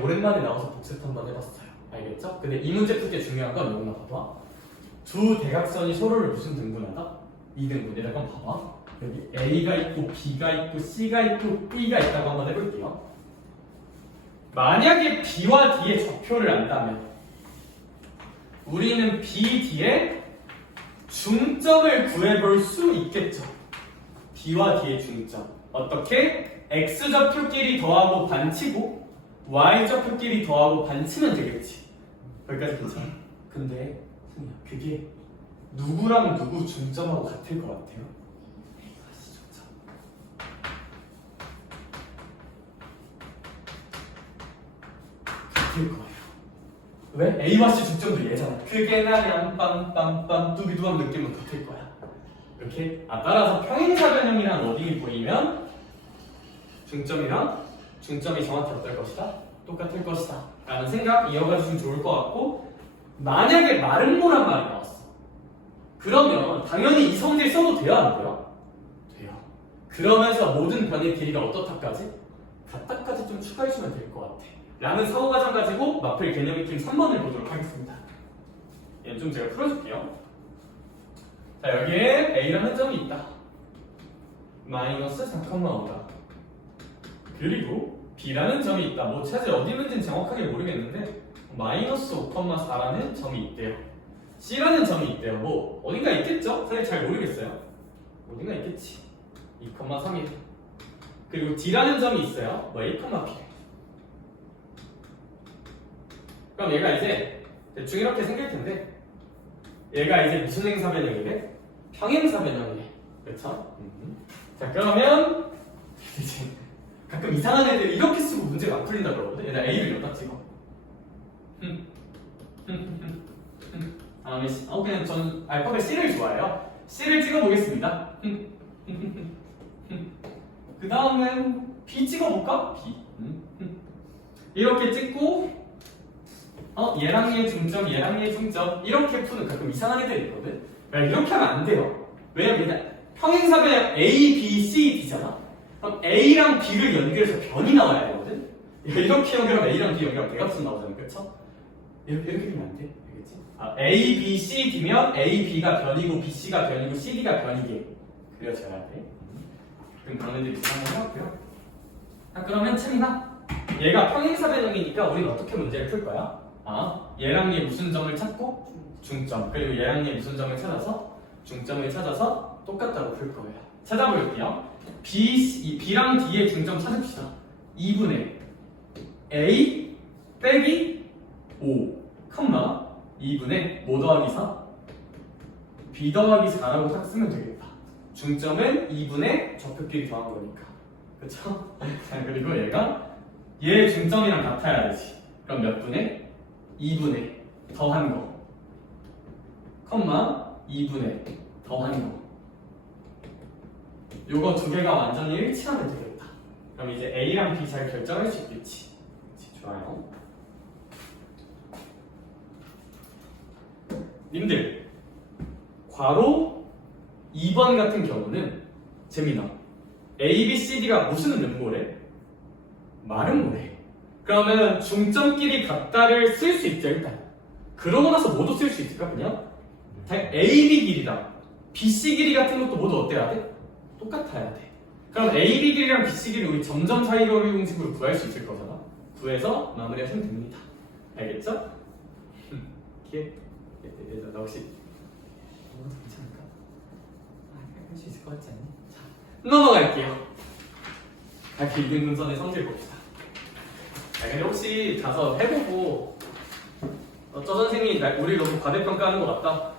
오랜만에 나와서 복습 한번 해봤어요. 알겠죠? 근데 이 문제 풀 때 중요한 건 이거나 봐봐. 두 대각선이 서로를 무슨 등분하다? 2등분. 얘를 한번 봐봐. 여기 A가 있고 B가 있고 C가 있고 B가 있다고 한번 해볼게요. 만약에 B와 D의 좌표를 안다면 우리는 BD의 중점을 구해볼 수 있겠죠. B와 D의 중점. 어떻게? X좌표끼리 더하고 반치고 Y좌표끼리 더하고 반치면 되겠지. 거기까지 괜찮아? 근데 승희야, 그게 누구랑 누구 중점하고 같을 것 같아요? 다시 중점. 같을 거예요. 왜? A와 C 중점도 얘잖아. 그게 나냥 빰빰빰 뚜비두밤 느낌은 같을 거야. 이렇게? 따라서 평행사변형이란 어딩이 보이면 중점이랑 중점이 정확히 어떨 것이다? 똑같을 것이다 라는 생각 이어가주시면 좋을 것 같고, 만약에 마름모란 말이 나왔어. 그러면 당연히 이 성질 써도 돼요? 안 돼요? 돼요. 그러면서 모든 변의 길이가 어떻다까지? 같다까지 좀 추가해주면 될 것 같아 라는 사고과정 가지고 마플 개념 익힘 3번을 보도록 하겠습니다. 얘는 좀 제가 풀어줄게요. 자, 여기에 A라는 점이 있다. 마이너스 4,5다. 그리고 B라는 점이 있다. 뭐 사실 어디 있는지는 정확하게 모르겠는데 마이너스 5,4라는 점이 있대요. C라는 점이 있대요. 뭐 어딘가 있겠죠? 사실 잘 모르겠어요. 어딘가 있겠지. 2,3이래. 그리고 D라는 점이 있어요. 뭐 A,B래. 그럼 얘가 이제 대충 이렇게 생길 텐데, 얘가 이제 무슨 행사변형이래? 평행사변형이래. 그렇죠? 자, 그러면 이제 가끔 이상한 애들 이렇게 쓰고 문제가 안 풀린다 그러거든. 얘들 A를 여기다 찍어. 다음에 그냥 전 알파벳 C를 좋아해요. C를 찍어보겠습니다. 그 다음엔 B 찍어볼까? B. 이렇게 찍고 얘랑 얘 중점, 얘랑 얘 중점 이렇게 푸는 가끔 이상한 애들이 있거든. 그러니까 이렇게 하면 안 돼요. 왜냐면 평행사변형 A, B, C, D잖아. 그럼 A랑 B를 연결해서 변이 나와야 되거든. 이렇게 연결하면 A랑 B 연결하면 대각선 나오잖아. 그렇죠? 이렇게 그리면 안 돼. 알겠지? A, B, C, D면 A, B가 변이고 B, C가 변이고 C, D가 변이게 그려져야 돼. 그럼 그런 애들이 있어 한번 해볼게요. 자, 그러면 찬이나 얘가 평행사변형이니까 우리는 어떻게 문제를 풀 거야? 얘랑 얘 무슨 점을 찾고 중점, 그리고 얘랑 얘 무슨 점을 찾아서 중점을 찾아서 똑같다고 풀 거예요. 찾아볼게요. B랑 D의 중점 찾읍시다. 2분의 A 빼기 5, 2분의 뭐 더하기 4? B 더하기 4라고 딱 쓰면 되겠다. 중점은 2분의 좌표끼리 더한 거니까. 그쵸? 자, 그리고 얘가 얘 중점이랑 같아야 되지. 그럼 몇 분의? 2분의 더한 거, 2분의 더한 거. 요거 두 개가 완전히 일치하면 되겠다. 그럼 이제 A랑 B 잘 결정할 수 있겠지. 그치, 좋아요. 님들, 괄호 2번 같은 경우는 재미나 A, B, C, D가 무슨 음모래? 말음모래. 그러면 중점끼리 같다를 쓸 수 있죠. 일단 그러고 나서 모두 쓸 수 있을까? 그냥 A, B 길이랑 B, C 길이 같은 것도 모두 어때야 돼? 똑같아야 돼. 그럼 A, B 길이랑 B, C 길이 우리 점점 사이거리 공식으로 구할 수 있을 거잖아. 구해서 마무리하시면 됩니다. 알겠죠? 이렇게 나 혹시 괜찮을까? 할 수 있을 것 같지 않니? 자, 넘어갈게요. 길게 문선의 성질 봅시다. 근데 혹시 가서 해보고 저 선생님이 우리 너무 과대평가하는 것 같다,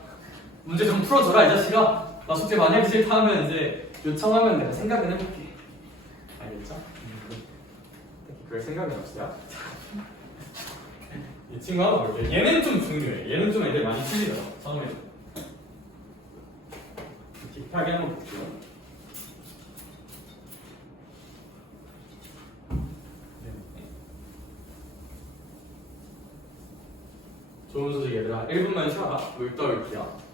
문제 좀 풀어줘라 이 자식아, 나 숙제 많이 하기 싫다 하면 이제 요청하면 내가 생각은 해볼게. 알겠죠? 그럴 생각은 없어요. 이 친구 하나 볼게요. 얘는 좀 중요해. 얘는 좀 애들 많이 틀리더라. 처음에 딥하게 한번 볼게요. 좋은 소식 얘들아, 1분만 쉬어라. 물 떠올게요.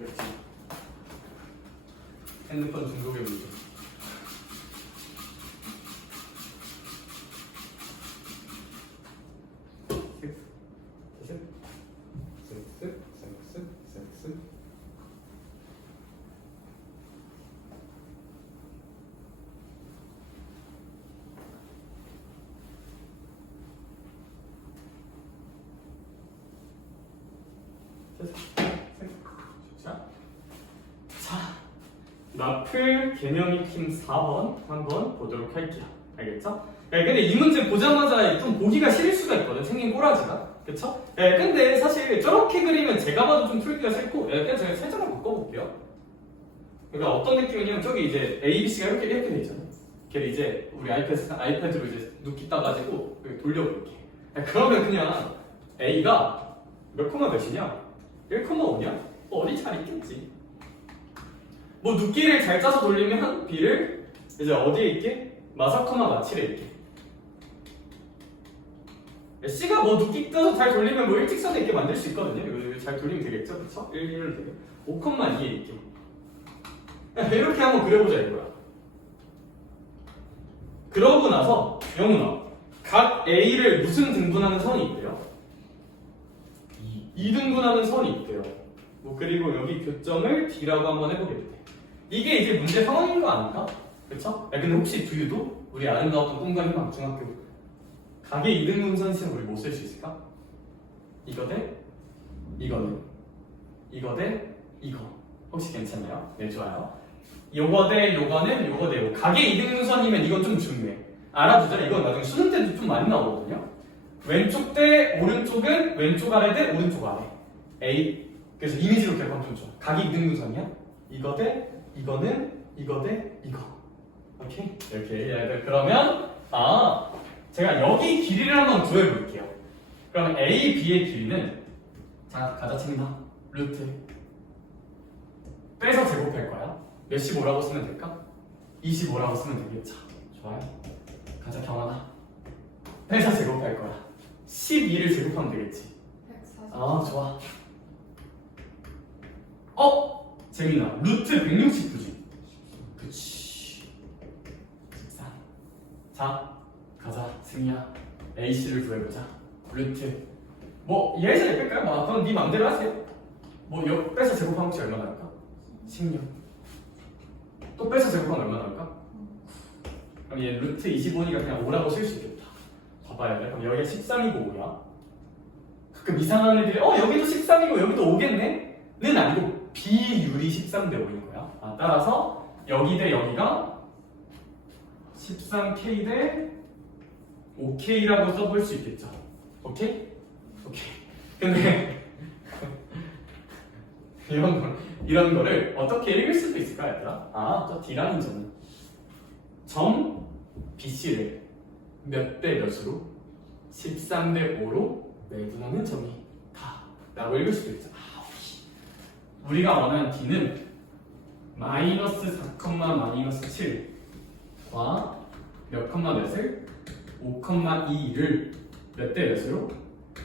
역시 핸드폰 중독의 문제. 자, 마플 개념 익힘 4번 한번 보도록 할게요. 알겠죠? 근데 이 문제 보자마자 좀 보기가 싫을 수가 있거든, 생긴 꼬라지가. 그쵸? 근데 사실 저렇게 그리면 제가 봐도 좀 풀기가 싫고, 그냥 제가 살짝만 바꿔볼게요. 그러니까 어떤 느낌이냐면, 저기 이제 A, B, C가 이렇게 돼 있잖아요. 걔를 이제 우리 아이패드로 이제 눕기 따가지고 돌려볼게. 그러면 그냥 A가 몇 콤마 몇이냐? 1,5냐? 어디 잘 있겠지. 뭐 눕기를 잘 짜서 돌리면 B를 이제 어디에 있게? 마사코마 마칠에 있게. C가 뭐 눕기 짜서 잘 돌리면 뭐 일직선에 있게 만들 수 있거든요. 이거 잘 돌리면 되겠죠? 그쵸? 1을 되게 5,2에 있게. 이렇게 한번 그려보자 이거야. 그러고 나서 영훈아, 각 A를 무슨 등분하는 선이 있대요? 2등분하는 선이 있대요. 뭐 그리고 여기 교점을 D라고 한번 해보겠대. 이게 이제 문제 상황인 거 아닌가? 그쵸? 근데 혹시 두유도 우리 아름다웠던 꿈과 희망 중학교 각의 2등분선 시험 우리 못 쓸 수 있을까? 이거 대 이거는 이거 대 이거 혹시 괜찮나요? 네, 좋아요. 요거 대 요거는 요거 대 요거. 각의 2등분선이면 이건 좀 중요해. 알아두자. 이건 나중에 수능 때도 좀 많이 나오거든요. 왼쪽 대 오른쪽은 왼쪽 아래 대 오른쪽 아래. A. 그래서 이미지로 기억하면 좀 좋아. 각이 2등분선이야. 이거 대 이거는 이거 대 이거. 오케이? 이렇게. 그러면 제가 여기 길이를 한번 구해볼게요. 그러면 A, B의 길이는 자, 가자 친구나. 루트 빼서 제곱할 거야. 몇이 뭐라고 쓰면 될까? 25라고 쓰면 되겠죠. 좋아요. 가자 경환아. 빼서 제곱할 거야. 12를 제곱하면 되겠지. 140. 좋아. 재민아. 루트 169지. 그치. 13. 자, 가자 승희야. AC를 구해보자. 루트 뭐 이해해서 뺄까요? 그럼 네 맘대로 하세요. 뭐 빼서 제곱하면 혹시 얼마 나올까? 16. 또 빼서 제곱하면 얼마 나올까? 그럼 얘 루트 25니까 그냥 5라고 쓸 수 있겠다. 봐봐야 돼. 그럼 여기가 13이고 5야. 가끔 이상한 애들이 여기도 13이고 여기도 5겠네? 는 아니고 비율이 13대 5인 거야. 따라서 여기 대 여기가 13K 대 5K라고 써볼 수 있겠죠. 오케이? 오케이. 근데 이런 거를 어떻게 읽을 수도 있을까, 얘들아? 저 D라는 점 BC를 몇 대 몇으로? 13대 5로 내분하는 점이 다 라고 읽을 수도 있죠. 우리가 원하는 D는 마이너스 4, 마이너스 7과 몇 컴마 몇을? 5,2를 몇 대 몇으로?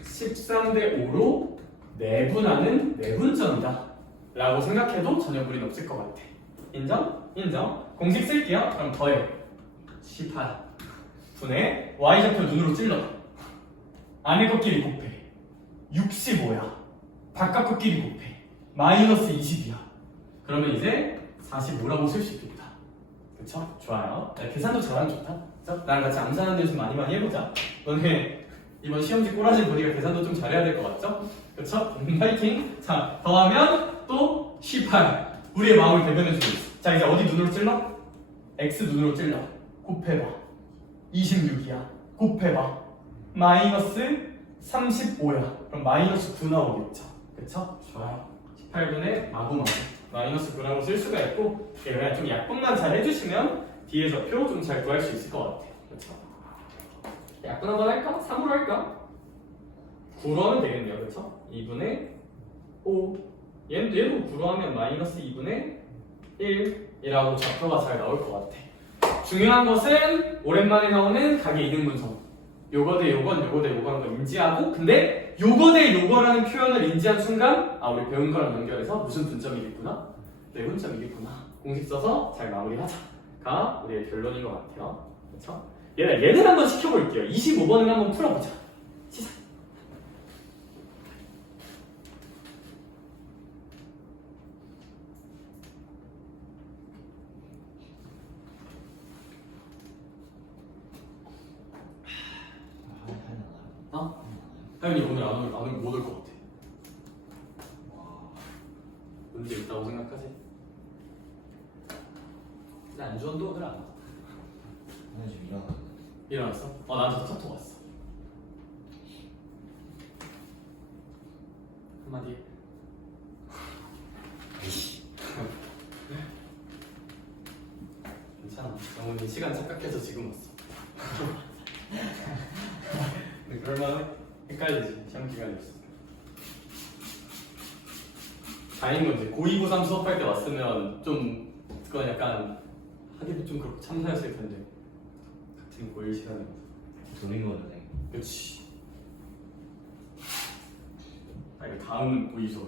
13대 5로 내분하는 내분점이다 라고 생각해도 전혀 무리는 없을 것 같아. 인정? 인정. 공식 쓸게요. 그럼 더해 18 분의 y좌표 눈으로 찔러. 안에 것끼리 곱해 65야. 바깥 것끼리 곱해 마이너스 20이야. 그러면 이제 45라고 쓸 수 있겠다. 그쵸? 좋아요. 계산도 잘하면 좋다. 그쵸? 나랑 같이 암산하는 연습 많이 해보자. 너네 이번 시험지 꼬라지 보니까 계산도 좀 잘해야 될 것 같죠? 그쵸? 파이팅! 자, 더하면 또 18. 우리의 마음을 대변해주고 있어. 자, 이제 어디 눈으로 찔러? X 눈으로 찔러. 곱해봐. 26이야. 곱해봐. 마이너스 35야. 그럼 마이너스 9 나오겠죠? 그쵸? 좋아요. 18분의 마구마구. 마이너스 9라고 쓸 수가 있고, 그냥 좀 약분만 잘 해주시면 뒤에서 표 좀 잘 구할 수 있을 것 같아요. 그쵸? 약분 한번 할까? 3으로 할까? 9로 하면 되겠네요. 그쵸? 2분의 5. 얘도 9로 하면 마이너스 2분의 1이라고 좌표가 잘 나올 것 같아. 중요한 것은 오랜만에 나오는 각의 이등분선. 요거 대 요건 요거 대 요거라는 걸 인지하고 근데 요거 대 요거라는 표현을 인지한 순간 아 우리 배운 거랑 연결해서 무슨 분점이겠구나? 내분점이겠구나. 공식 써서 잘 마무리하자가 우리의 결론인 것 같아요. 그렇죠? 얘는 한번 시켜볼게요. 25번을 한번 풀어보자. 시작. 어? 하연이 오늘 안 오면 못 올 것 같아. 문제 있다고 생각하지? 근데 안주원도 오늘 안 와. 오늘 지금 일어나. 일어났어? 나한테도 카톡 왔어. 한마디. 괜찮아. 영훈이 시간 착각해서 지금 왔어. 그럴만해? 헷갈리지. 시험 기간이었어. 다행인 건 이제 고2, 고3 수업할 때 왔으면 좀 그건 약간 하기도 좀 그렇고 참사였을 텐데 같은 고1 시간에 와서. 돌린 거네. 그렇지. 이거 다음 고2 수업.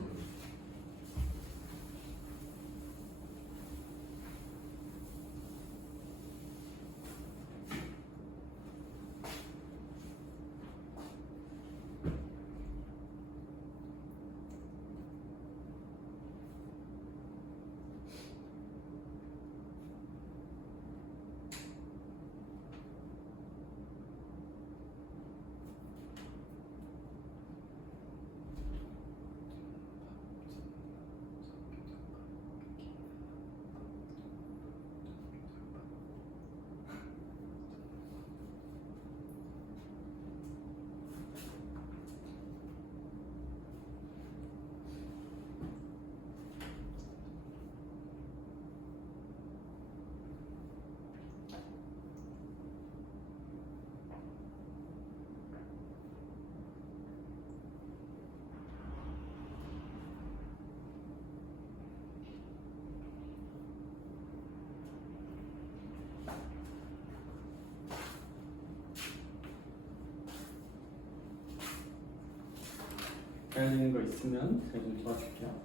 헷갈리는 거 있으면 제가 좀 도와줄게요.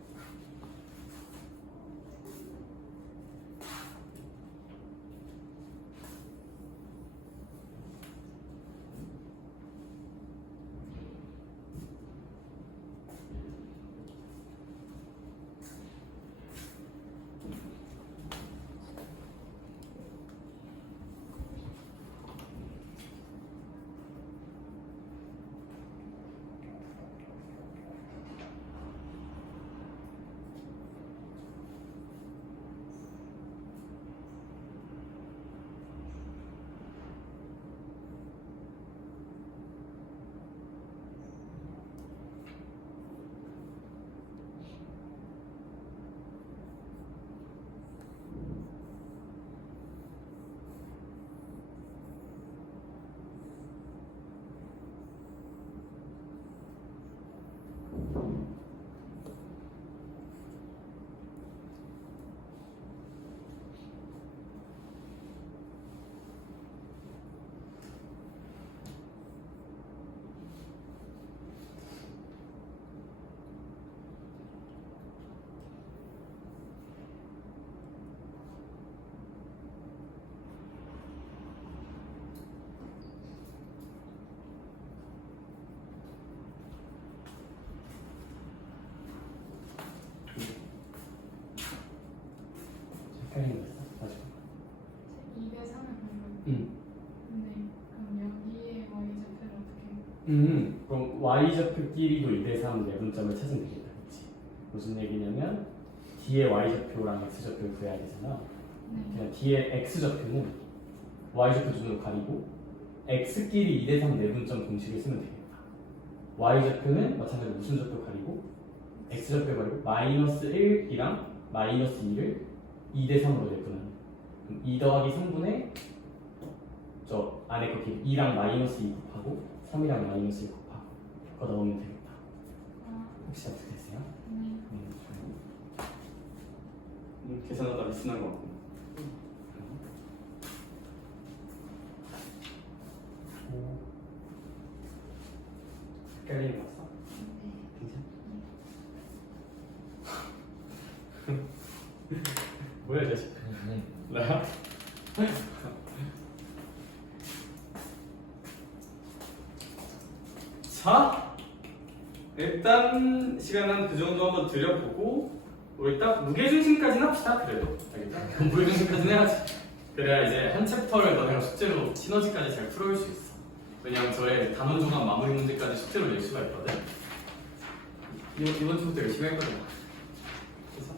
헷갈리는 거 있어? 다시. 2배 3을 보면 응. 근데 그럼 여기에 y좌표를 어떻게 그럼 y좌표끼리도 2대3 내분점을 찾으면 되겠다. 그치? 무슨 얘기냐면 뒤에 y좌표랑 x좌표를 구해야 되잖아. 네. 그냥 뒤에 x좌표는 y좌표 기준으로 가리고 x끼리 2대3 내분점 공식을 쓰면 되겠다. y좌표는 마찬가지로 무슨 좌표 가리고 x좌표 가리고 마이너스 1이랑 마이너스 2를 2대3으로 내분하는. 그럼 2 더하기 3분의 저 안에 거 2랑 마이너스 2 곱하고 3이랑 마이너스 1 곱하고 그거 넣으면 되겠다. 아, 혹시 어떻게 되세요? 네. 계산하다 미스난 것 같고. 헷갈리는 거 없어? 괜찮아? 뭐야 이 자식? 나야? 자, 일단 시간은 그 정도 한번 들여보고 우리 딱 무게중심까지는 합시다. 그래도 알겠죠? 무게중심까지는 해야지. 그래야 이제 한 챕터를 너네가 숙제로 시너지까지 잘 풀어올 수 있어. 왜냐면 저의 단원 종합 마무리 문제까지 숙제로 낼 수가 있거든. 이번 주부터 열심히 할 거잖아. 그래서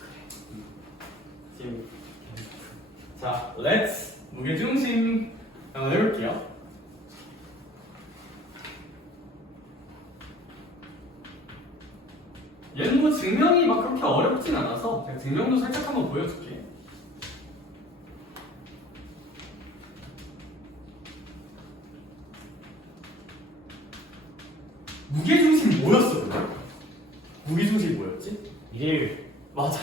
그래. 지금 자, let's 무게중심 한번 해볼게요. 얘는 뭐 증명이 막 그렇게 어렵진 않아서 그냥 증명도 살짝 한번 보여줄게. 무게중심 뭐였어 근데? 무게중심이 뭐였지? 1. 맞아.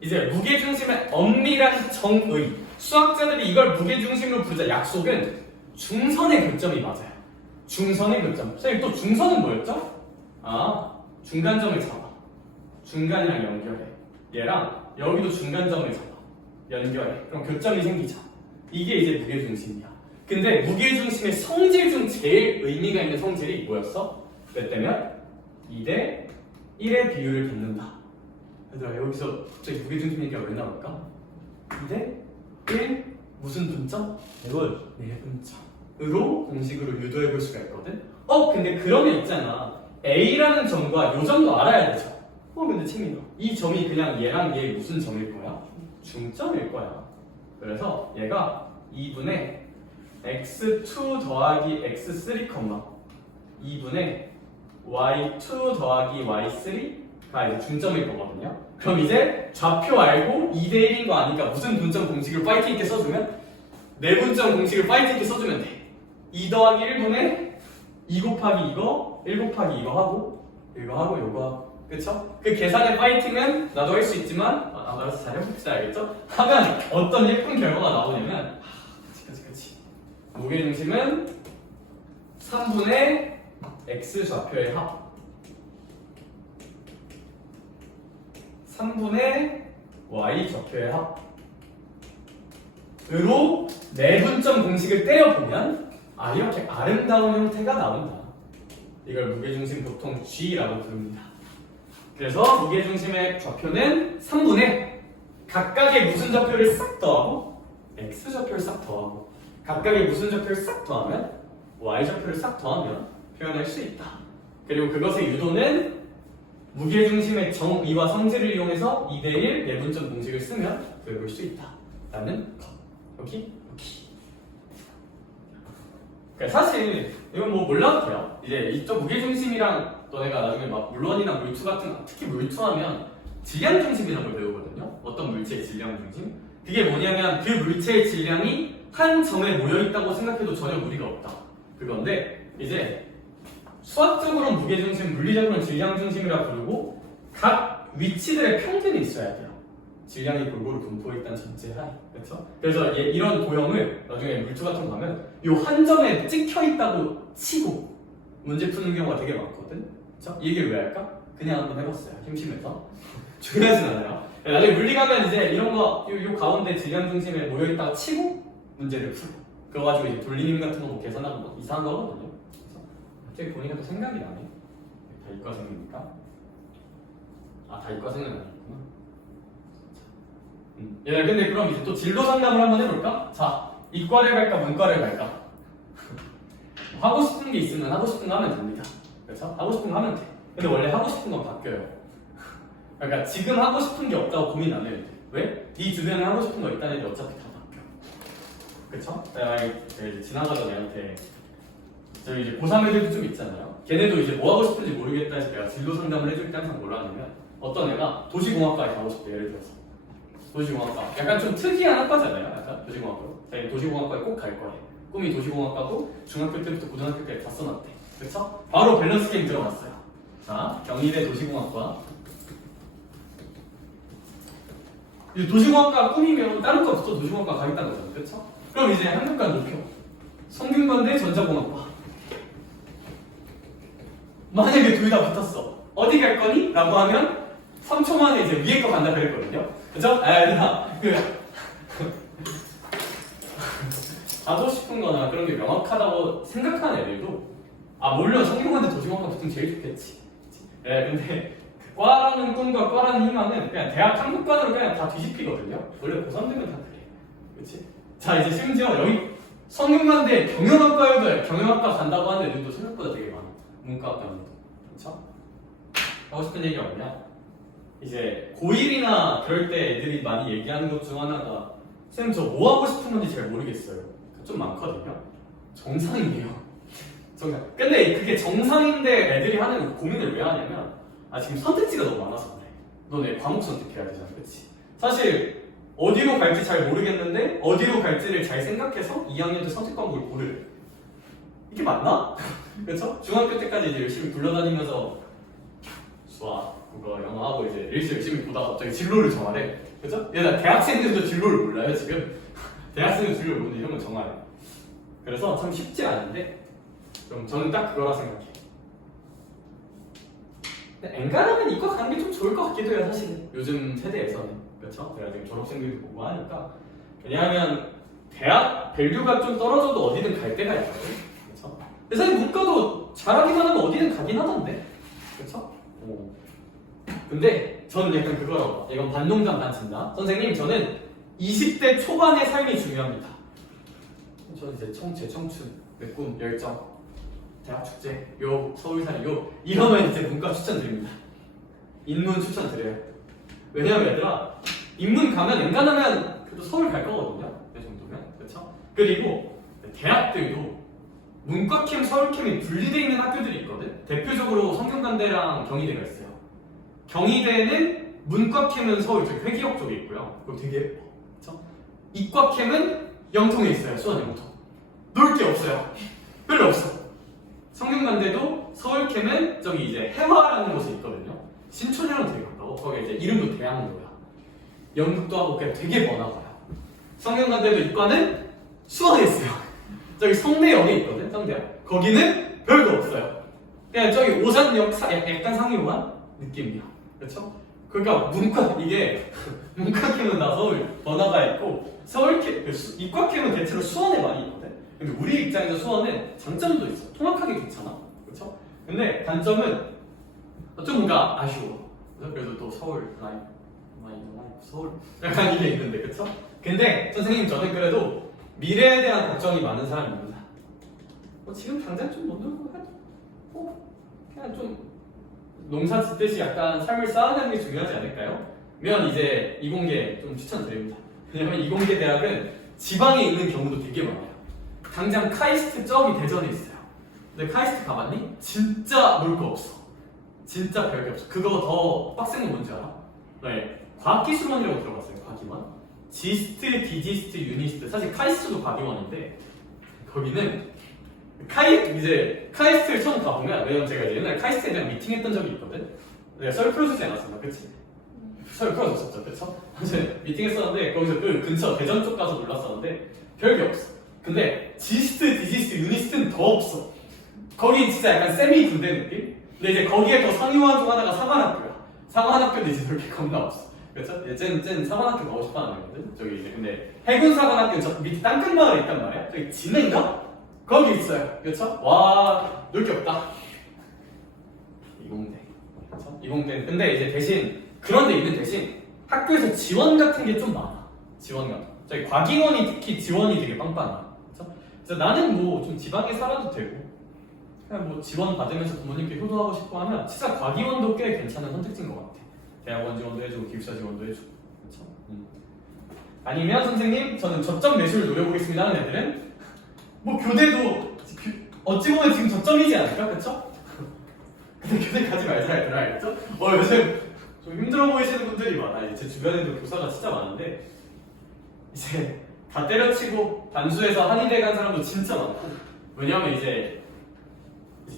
이제 무게중심의 엄밀한 정의. 수학자들이 이걸 무게중심으로 부르자 약속은 중선의 교점이 맞아요. 중선의 교점. 선생님 또 중선은 뭐였죠? 아, 중간점을 잡아. 중간이랑 연결해. 얘랑 여기도 중간점을 잡아. 연결해. 그럼 교점이 생기죠. 이게 이제 무게중심이야. 근데 무게중심의 성질 중 제일 의미가 있는 성질이 뭐였어? 몇 대면? 2대 1의 비율을 갖는다. 얘들아 여기서 갑자기 무게중심 얘기가 왜 나올까? 2대 1 무슨 분점? 내분점으로 공식으로 유도해 볼 수가 있거든? 근데 그러면 있잖아. A라는 점과 요 점도 알아야 되죠? 근데 채민아 이 점이 그냥 얘랑 얘 무슨 점일 거야? 중점일 거야. 그래서 얘가 2분의 x2 더하기 x3, 2분의 y2 더하기 y3가 이제 중점일 거거든요. 그럼 이제 좌표 알고 2대1인 거 아니까 무슨 분점 공식을 파이팅 있게 써주면? 내분점 공식을 파이팅 있게 써주면 돼. 2 더하기 1분의 2 곱하기 이거 1 곱하기 이거 하고 이거 하고 그쵸? 그 계산의 파이팅은 나도 할 수 있지만 알아서 잘 해봅시다. 알겠죠? 하면 어떤 예쁜 결과가 나오냐면 그치 무게중심은 3분의 x 좌표의 합 3분의 y 좌표의 합으로 내분점 공식을 때려보면 이렇게 아름다운 형태가 나온다. 이걸 무게중심 보통 G라고 부릅니다. 그래서 무게중심의 좌표는 3분의 각각의 무슨 좌표를 싹 더하고 x 좌표를 싹 더하고 각각의 무슨 좌표를 싹 더하면 y 좌표를 싹 더하면 표현할 수 있다. 그리고 그것의 유도는 무게중심의 정의와 성질을 이용해서 2대1 내분점 공식을 쓰면 배울 수 있다 라는 것. 여기 그러니까 사실 이건 뭐 몰라도 돼요. 이제 이쪽 무게중심이랑 너네가 나중에 막 물원이나 물투 같은 특히 물투하면 질량중심이라는 걸 배우거든요. 어떤 물체의 질량중심? 그게 뭐냐면 그 물체의 질량이 한 점에 모여있다고 생각해도 전혀 무리가 없다. 그건데 이제 수학적으로는 무게중심, 물리적으로는 질량중심이라 부르고 각 위치들의 평균이 있어야 돼요. 질량이 골고루 분포있다는 전제하에. 그렇죠? 그래서 이런 도형을 나중에 물투 같은 거 하면 요 한 점에 찍혀있다고 치고 문제 푸는 경우가 되게 많거든. 그렇죠? 이 얘기를 왜 할까? 그냥 한번 해봤어요. 심심해서. 중요하진 않아요. 나중에 물리 가면 이제 이런 거 요 가운데 질량중심에 모여있다고 치고 문제를 풀고 그거 가지고 이제 돌리는 같은 거 뭐 계산하고 뭐 이상한 거거든요. 갑자기 보니까 또 생각이 나네. 다 이과생이니까. 다 이과생은 아니구나. 얘들 근데 그럼 이제 또 진로 상담을 한번 해볼까? 자, 이과를 갈까 문과를 갈까? 하고 싶은 게 있으면 하고 싶은 거 하면 됩니다. 그렇죠? 하고 싶은 거 하면 돼. 근데 원래 하고 싶은 건 바뀌어요. 그러니까 지금 하고 싶은 게 없다고 고민 안 해도 돼. 왜? 네 주변에 하고 싶은 거 있다는 게 어차피 다 바뀌어. 그쵸? 내가 지나가던 애한테 저희 이제 고3 애들도 좀 있잖아요. 걔네도 이제 뭐 하고 싶은지 모르겠다 해서 내가 진로 상담을 해줄 때 항상 뭐라 하냐면 어떤 애가 도시공학과에 가고 싶대. 예를 들어서 도시공학과 약간 좀 특이한 학과잖아요. 약간 도시공학과로 자기 도시공학과에 꼭 갈 거래. 꿈이 도시공학과고 중학교 때부터 고등학교까지 다 써놨대. 그쵸? 바로 밸런스 게임 들어갔어요. 자, 경희대 도시공학과. 이제 도시공학과 꿈이면 다른 거 없어. 도시공학과 가겠다는 거잖아. 그쵸? 그럼 이제 학력관 높여. 성균관대 전자공학과. 만약에 둘 다 붙었어. 어디 갈 거니? 라고 하면 3초 만에 이제 위에 거 간다 그랬거든요. 그죠? 가고 싶은 거나 그런 게 명확하다고 생각하는 애들도 물론 성균관대 도시공학과 붙으면 제일 좋겠지. 근데 과라는 꿈과 과라는 희망은 그냥 대학 한국관으로 그냥 다 뒤집히거든요. 원래 고3 되면 다 그래. 그치? 자, 이제 심지어 여기 성균관대 경영학과에도 경영학과 간다고 하는 애들도 생각보다 되게 많아. 문과학과는. 그쵸? 하고 싶은 얘기가 뭐냐? 이제 고1이나 그럴 때 애들이 많이 얘기하는 것 중 하나가 쌤 저 뭐 하고 싶은 건지 잘 모르겠어요. 좀 많거든요. 정상이에요. 정상. 근데 그게 정상인데 애들이 하는 고민을 왜 하냐면 지금 선택지가 너무 많아서 그래. 너네 과목 선택해야 되잖아, 그치? 사실 어디로 갈지 잘 모르겠는데 어디로 갈지를 잘 생각해서 2학년 때 선택 과목을 고르래. 이게 맞나? 그쵸? 중학교 때까지 이제 열심히 굴러다니면서 수학, 국어, 영어하고 이제 일시 열심히 보다가 갑자기 진로를 정하래. 그쵸? 얘들아 대학생들도 진로를 몰라요 지금? 대학생은 진로를 모르는데 이런 건 정하래. 그래서 참 쉽지 않은데 좀 저는 딱 그거라 생각해. 근데 엔간하면 이과 가는 게 좀 좋을 것 같기도 해요 사실은. 요즘 세대에서는. 그쵸? 내가 지금 졸업생들도 보고 하니까. 왜냐하면 대학 밸류가 좀 떨어져도 어디든 갈 데가 있거든. 그쵸? 근데 사실 문과도 잘하기만 하면 어디든 가긴 하던데. 그쵸? 근데 저는 약간 그거라고 봐. 이건 반농담 반친다. 선생님 저는 20대 초반의 삶이 중요합니다. 저는 이제 제 청춘, 내 꿈, 열정, 대학 축제, 서울살이 이러면 이제 문과 추천드립니다. 인문 추천드려요. 왜냐면 얘들아 인문 가면 엔간하면 그래도 서울 갈 거거든요. 이 정도면. 그쵸? 그리고 대학들도 문과캠, 서울캠이 분리되어 있는 학교들이 있거든. 대표적으로 성균관대랑 경희대가 있어요. 경희대는 문과캠은 서울 쪽 회기역 쪽에 있고요. 그거 되게 예뻐. 그쵸? 이과캠은 영통에 있어요. 수원 영통. 놀 게 없어요. 별로 없어. 성균관대도 서울캠은 저기 이제 해화라는 곳에 있거든요. 신촌이랑 되게 가까워. 거기 이제 이름도 대학로야. 연극도 하고 그냥 되게 번화가야. 성균관대도 이과는 수원에 있어요. 저기 성대역에 있거든. 성대역. 거기는 별도 없어요. 그냥 저기 오산역 약간 상이오한 느낌이야. 그렇죠? 그러니까 문과캠은 다 서울 번화가에 있고 서울캠 이과캠은 대체로 수원에 많이 있거든. 근데 우리 입장에서 수원은 장점도 있어. 통학하기 좋잖아. 그렇죠? 근데 단점은 좀 뭔가 아쉬워. 그래도 또 서울 서울 약간 이게 있는데 그렇죠? 근데 선생님 저는 그래도 미래에 대한 걱정이 많은 사람입니다. 지금 당장 좀 못 놀고 해도 그냥 좀 농사 짓듯이 약간 삶을 쌓아가는 게 중요하지 않을까요? 면 이제 이공계 좀 추천드립니다. 왜냐면 이공계 대학은 지방에 있는 경우도 되게 많아요. 당장 카이스트 저기 대전에 있어요. 근데 카이스트 가봤니? 진짜 놀 거 없어. 진짜 별게 없어. 그거 더 빡센 건 뭔지 알아? 네, 과학기술원이라고 들어봤어요. 과기원. 지스트, 디지스트, 유니스트. 사실 카이스트도 과기원인데 거기는 카이스트를 처음 가보면, 왜냐면 제가 이제 옛날에 카이스트에 대한 미팅했던 적이 있거든. 내가 썰 풀어주지 않았었나, 그치? 썰 풀어줬었죠, 그쵸? 사실 미팅했었는데 거기서 그 근처 대전 쪽 가서 놀랐었는데 별게 없어. 근데 지스트, 디지스트, 유니스트는 더 없어. 거긴 진짜 약간 세미 군대 느낌? 근데 이제 거기에 더 상위원 중 하나가 상관학교야. 상관학교도 이제 그렇게 겁나 없어. 그렇죠? 쟤는 상관학교 가고 싶다는 거거든. 저기 이제 근데 해군사관학교 저 밑에 땅끝마을에 있단 말이야. 저기 진해인가? 거기 있어요. 그렇죠? 와, 놀 게 없다. 이공대. 그렇죠? 이공대. 근데 이제 대신 그런 데 있는 대신 학교에서 지원 같은 게 좀 많아. 지원 같은. 저기 과기원이 특히 지원이 되게 빵빵해. 그렇죠? 그래서 나는 뭐 좀 지방에 살아도 되고 그냥 뭐 지원 받으면서 부모님께 효도하고 싶고 하면 진짜 과기원도 꽤 괜찮은 선택지인 것 같아. 대학원 지원도 해주고 기숙사 지원도 해주고. 그렇죠? 아니면 선생님 저는 저점 매수를 노려보겠습니다 하는 애들은 뭐 교대도 어찌 보면 지금 저점이지 않을까? 그쵸? 근데 교대 가지 말자 얘들아. 알겠죠? 요즘 좀 힘들어 보이시는 분들이 많아. 이제 제 주변에도 교사가 진짜 많은데 이제 다 때려치고 반수해서 한의대 간 사람도 진짜 많고. 왜냐면 이제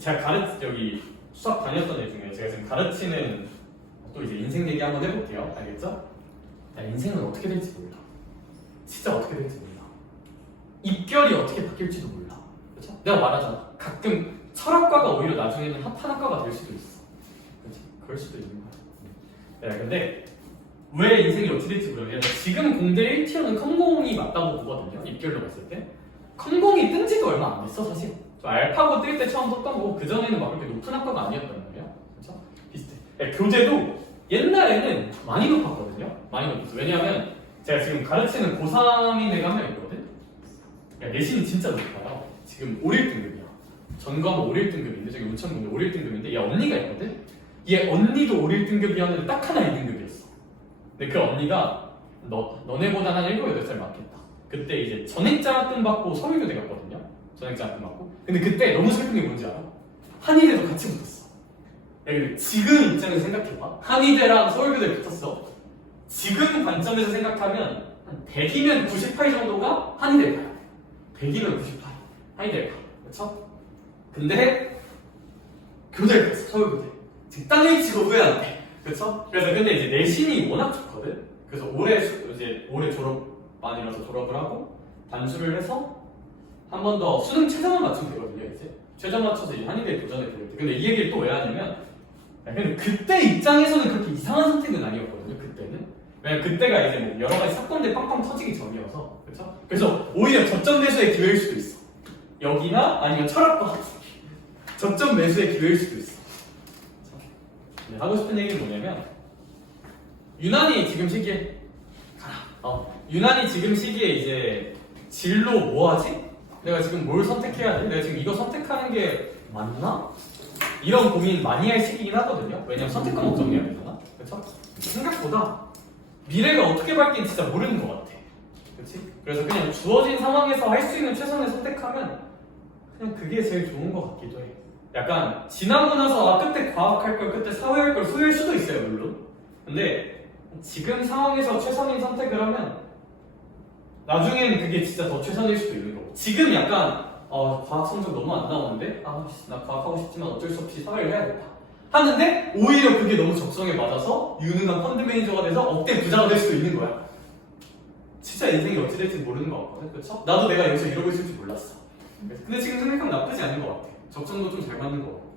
제가 여기 수학 다녔던 애 중에 제가 지금 가르치는 또 이제 인생 얘기 한번 해볼게요. 알겠죠? 나 인생은 어떻게 될지 몰라. 진짜 어떻게 될지 몰라. 입결이 어떻게 바뀔지도 몰라. 그렇죠? 내가 말하잖아. 가끔 철학과가 오히려 나중에는 핫한 학과가 될 수도 있어. 그렇지? 그럴 수도 있는 거야. 네, 근데 왜 인생이 어찌 될지 모르겠어요. 지금 공대 1티어는 컴공이 맞다고 보거든요. 입결로 봤을 때. 컴공이 뜬 지도 얼마 안 됐어, 사실. 저 알파고 뜰 때 처음 썼던 거고, 그전에는 막 그렇게 높은 학과가 아니었단 말이야. 그렇죠? 비슷해. 네, 교재도 옛날에는 많이 높았거든요. 많이 높았어. 왜냐하면 제가 지금 가르치는 고3인 애가 한 명 있거든? 야, 내신이 진짜 높아요. 지금 5.1등급이야. 전과목 5.1등급인데, 저기 운천군대 5.1등급인데, 얘 언니가 있거든? 얘 언니도 5.1등급이었는데 딱 하나 2등급이었어. 근데 그 언니가 너네보다 한 7, 8살 많겠다. 그때 이제 전액장학금 받고 서울교대 갔거든요. 전액장학금 받고. 근데 그때 너무 슬픈 게 뭔지 알아? 한의대도 같이 붙었어. 야, 근데 지금 입장에서 생각해봐. 한의대랑 서울교대 붙었어. 지금 관점에서 생각하면 한 100이면 98 정도가 한의대 가야 돼. 100이면 98 한의대 가. 그렇죠? 근데 교대를 갔어. 서울교대. 지금 땅을 치고 후회 안 돼. 그렇죠? 그래서 근데 이제 내신이 워낙 좋거든. 그래서 올해 졸업반이라서 졸업을 하고 단수를 해서 한 번 더 수능 최저만 맞추면 되거든요. 이제 최저 맞춰서 이제 한의대에 도전을 되거든. 근데 이 얘기를 또 왜 하냐면, 근데 그때 입장에서는 그렇게 이상한 선택은 아니었거든요. 그때는. 왜냐면 그때가 이제 뭐 여러 가지 사건들 빵빵 터지기 전이어서, 그렇죠? 그래서 오히려 저점 매수의 기회일 수도 있어. 여기나 아니면 철학과 저점 매수의 기회일 수도 있어. 네, 하고 싶은 얘기는 뭐냐면, 유난히 지금 시기에 유난히 지금 시기에 이제 진로 뭐 하지? 내가 지금 뭘 선택해야 돼? 내가 지금 이거 선택하는 게 맞나? 이런 고민 많이 할 시기긴 하거든요. 왜냐면 선택 과목 정리해야 되잖아. 그렇죠? 생각보다 미래가 어떻게 바뀔지 진짜 모르는 것 같아. 그렇지? 그래서 그냥 주어진 상황에서 할 수 있는 최선을 선택하면 그냥 그게 제일 좋은 것 같기도 해. 약간 지나고 나서 그때 과학할 걸, 그때 사회할 걸 후회할 수도 있어요, 물론. 근데 지금 상황에서 최선인 선택을 하면 나중엔 그게 진짜 더 최선일 수도 있는 거고. 지금 약간 과학 성적 너무 안 나오는데 나 과학하고 싶지만 어쩔 수 없이 사회를 해야겠다 하는데 오히려 그게 너무 적성에 맞아서 유능한 펀드 매니저가 돼서 억대 부자가 될 수도 있는 거야. 진짜 인생이 어찌 될지 모르는 거 같거든. 그쵸? 나도 내가 여기서 이러고 있을 줄 몰랐어. 근데 지금 생각하면 나쁘지 않은 것 같아. 적성도 좀 잘 맞는 것 같고.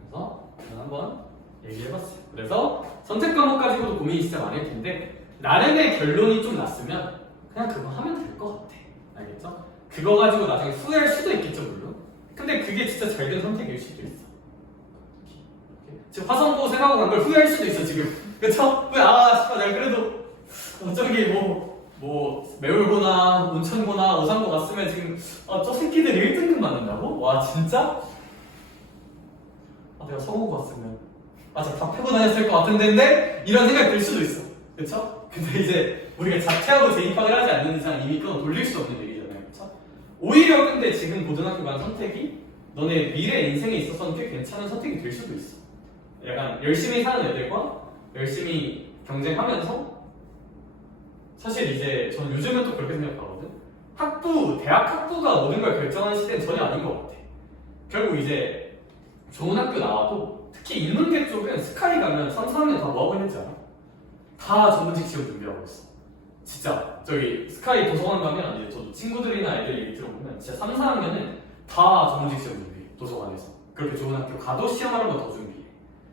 그래서 저는 한번 얘기해봤어요. 그래서 선택 과목 가지고도 고민이 진짜 많을 텐데 나름의 결론이 좀 났으면 그냥 그거 하면 될 것 같아. 알겠죠? 그거 가지고 나중에 후회할 수도 있겠죠, 물론. 근데 그게 진짜 잘 된 선택일 수도 있어. 지금 화성고 생각하고 간 걸 후회할 수도 있어, 지금. 그쵸? 씨발, 내가 그래도 저기 매울고나 온천고나 오산고 갔으면 지금 저 새끼들이 1등급 맞는다고? 와, 진짜? 내가 서고 갔으면 진짜 다 패고 다녔을 것 같은데 이런 생각이 들 수도 있어. 그쵸? 근데 이제 우리가 자퇴하고 재입학을 하지 않는 이상 이미 그건 돌릴 수 없는 얘기잖아요. 그쵸? 오히려 근데 지금 고등학교 간 선택이 너네 미래 인생에 있어서는 꽤 괜찮은 선택이 될 수도 있어. 약간 열심히 사는 애들과 열심히 경쟁하면서 사실 이제 전 요즘은 또 그렇게 생각하거든. 대학 학부가 모든 걸 결정하는 시대는 전혀 아닌 것 같아. 결국 이제 좋은 학교 나와도 특히 인문계 쪽은 스카이 가면 3, 4학년 다 뭐하고 있는지 알아? 다 전문직 시험 준비하고 있어. 진짜 저기 스카이 도서관 가면 이제 저도 친구들이나 애들 얘기 들어보면 진짜 3, 4학년은 다 전문직 시험 준비해. 도서관에서. 그렇게 좋은 학교 가도 시험하는 거 더 준비해.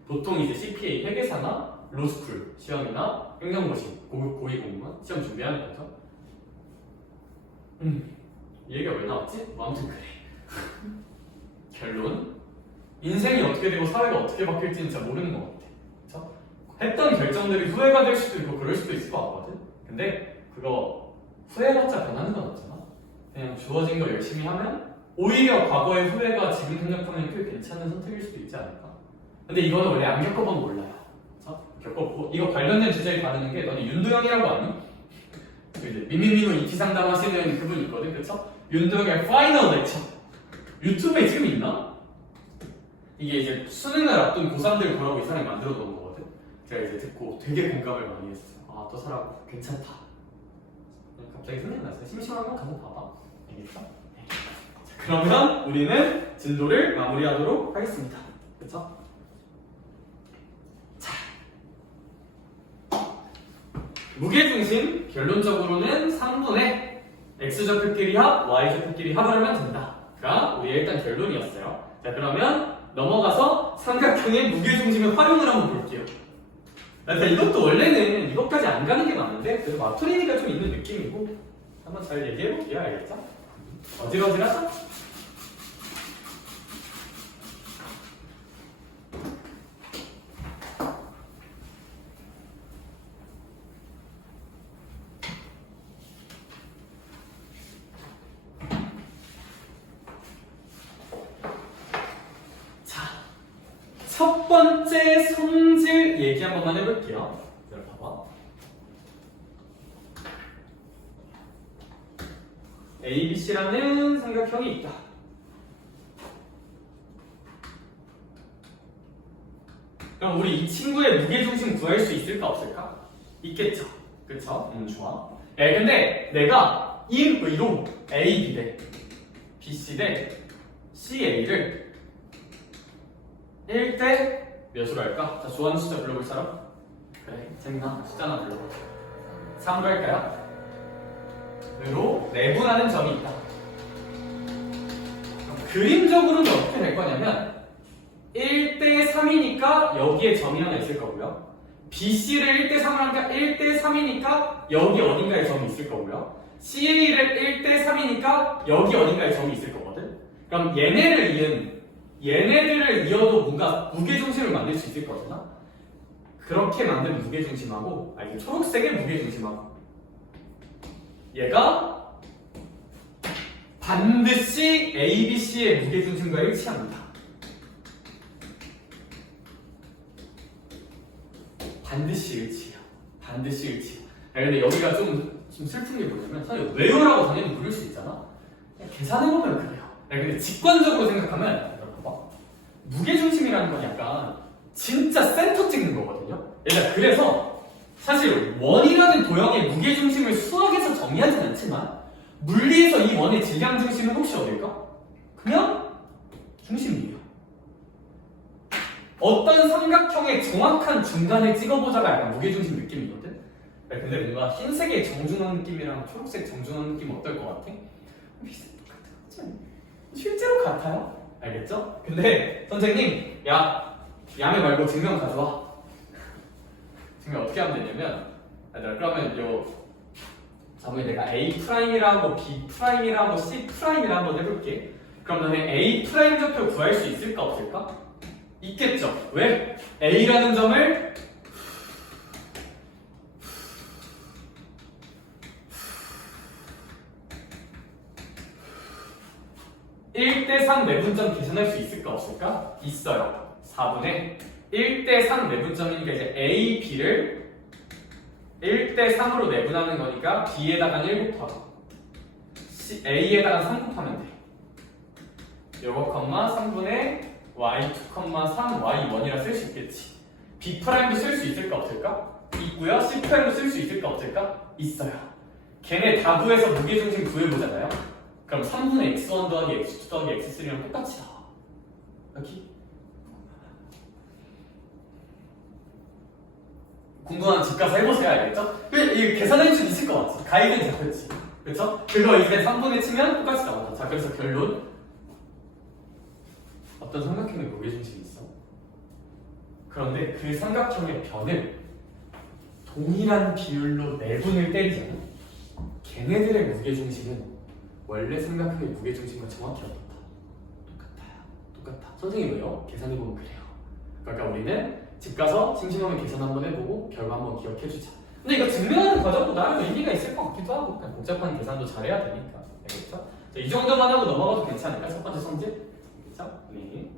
보통 이제 CPA 회계사나 로스쿨 시험이나 행정고시 고위 공무원 시험 준비하는 거죠. 이 얘기가 왜 나왔지? 뭐 아무튼 그래. 결론 인생이 어떻게 되고 사회가 어떻게 바뀔지는 진짜 모르는 것 같아. 그쵸? 했던 결정들이 후회가 될 수도 있고 그럴 수도 있을 것 같거든. 근데 그거 후회해봤자 변하는 건 없잖아. 그냥 주어진 거 열심히 하면 오히려 과거의 후회가 지금 생각하면 꽤 괜찮은 선택일 수도 있지 않을까. 근데 이거는 원래 안 겪어보면 몰라요. 그쵸? 겪어보고 이거 관련된 주제에 다루는 게 너는 윤도영이라고 아니? 이제 미미미노 이티 상담하시는 그분 있거든. 그쵸? 윤도영의 파이널 렉처 유튜브에 지금 있나? 이게 이제 수능을 앞둔 고3들 보라고 이 사람이 만들어 놓은 거거든. 제가 이제 듣고 되게 공감을 많이 했어요. 저 사람 괜찮다. 갑자기 생각났어요. 심심하면 가서 봐봐. 알겠죠? 네. 자, 그러면 우리는 진도를 마무리하도록 하겠습니다. 그쵸? 자, 무게중심 결론적으로는 3분의 x좌표끼리 합, y좌표끼리 합을 하면 된다. 가 우리의 일단 결론이었어요. 자, 그러면 넘어가서 삼각형의 무게중심을 활용을 한번 볼게요. 자, 이것도 원래는 이것까지 안 가는 게 맞는데 그래도 마토리니까 좀 있는 느낌이고 한번 잘 얘기해 볼게요. 알겠죠? 어질어질하죠? 첫 번째 성질 얘기 한 번만 해볼게요. 자, 봐봐. ABC라는 삼각형이 있다. 그럼 우리 이 친구의 무게중심 구할 수 있을까 없을까? 있겠죠. 그쵸? 좋아. 근데 내가 이로 AB 대 BC 대 CA를 1대 몇으로 할까? 자, 좋아하는 숫자 불러볼 사람? 그래, 재민아, 숫자 하나 불러봐. 3으로 할까요? 으로 내분하는 점이 있다. 그럼 그림적으로는 어떻게 될 거냐면 1대 3이니까 여기에 점이 하나 있을 거고요. BC를 1대 3을 하니까 1대 3이니까 여기 어딘가에 점이 있을 거고요. CA를 1대 3이니까 여기 어딘가에 점이 있을 거거든. 그럼 얘네들을 이어도 뭔가 무게중심을 만들 수 있을 거잖아. 그렇게 만든 무게중심하고 이게 초록색의 무게중심하고 얘가 반드시 ABC의 무게중심과 일치합니다. 반드시 일치해요. 반드시 일치해요. 근데 여기가 좀 슬픈 게 뭐냐면 사실 외우라고 당연히 부를 수 있잖아. 계산해보면 그래요. 근데 직관적으로 생각하면 무게중심이라는 건 약간 진짜 센터 찍는 거거든요. 그래서 사실 원이라는 도형의 무게중심을 수학에서 정의하진 않지만 물리에서 이 원의 질량 중심은 혹시 어딜까? 그냥 중심이에요. 어떤 삼각형의 정확한 중간을 찍어보자가 약간 무게중심 느낌이거든. 근데 뭔가 흰색의 정중앙 느낌이랑 초록색 정중앙 느낌 어떨 것 같아? 비슷한 것 같지 않니? 실제로 같아요. 알겠죠? 근데 선생님, 야매 말고 증명 가져와. 증명 어떻게 하면 되냐면, 얘들아, 그러면 자문에 내가 A'이라고 B'이라고 C'이라 한번 해볼게. 그럼 너네 A' 좌표 구할 수 있을까 없을까? 있겠죠. 왜? A라는 점을 1대 3 내분점 계산할 수 있을까 없을까? 있어요. 4분의 1대 3 내분점이니까 이제 A, B를 1대 3으로 내분하는 거니까 B에다가 1 곱하고 A에다가 3 곱하면 돼. 요거 컴마 3분의 Y2, 3, Y1이라 쓸 수 있겠지. B'도 쓸 수 있을까 없을까? 있고요. C'도 쓸 수 있을까 없을까? 있어요. 걔네 다 구해서 무게중심 구해보잖아요. 그럼 3분의 x1 더하기 x2 더하기 x3랑 똑같이 나와. 여기 궁금한 집 가서 해보세요. 알겠죠? 이 계산할 수 있을 것 같지? 가이드는 잡혔지. 그쵸? 그거 이제 3분의 치면 똑같이 나온다. 자, 그래서 결론 어떤 삼각형의 무게중심이 있어. 그런데 그 삼각형의 변을 동일한 비율로 내분을 때리잖아. 걔네들의 무게중심은 원래 삼각형의 무게중심과 정확히 어떻다? 똑같아. 선생님 왜요? 계산해보면 그래요. 그러니까 우리는 집 가서 심심하면 계산 한번 해보고 결과 한번 기억해주자. 근데 이거 증명하는 과정도 나름 의미가 있을 것 같기도 하고 그냥 복잡한 계산도 잘해야 되니까. 알겠죠? 자, 이 정도만 하고 넘어가도 괜찮을까? 첫 번째 성질? 알겠죠? 네.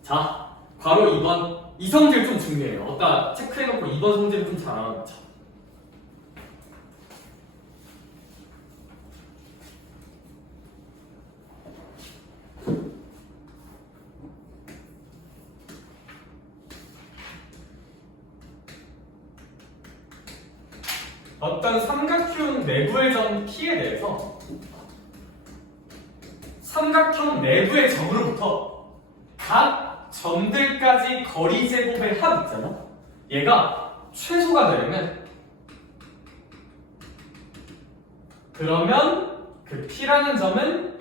자, 바로 2번. 이 성질 좀 중요해요. 아까 체크해놓고 2번 성질을 좀 잘 알아놓자. 어떤 삼각형 내부의 점 P에 대해서 삼각형 내부의 점으로부터 각 점들까지 거리 제곱의 합 있잖아. 얘가 최소가 되려면 그러면 그 P라는 점은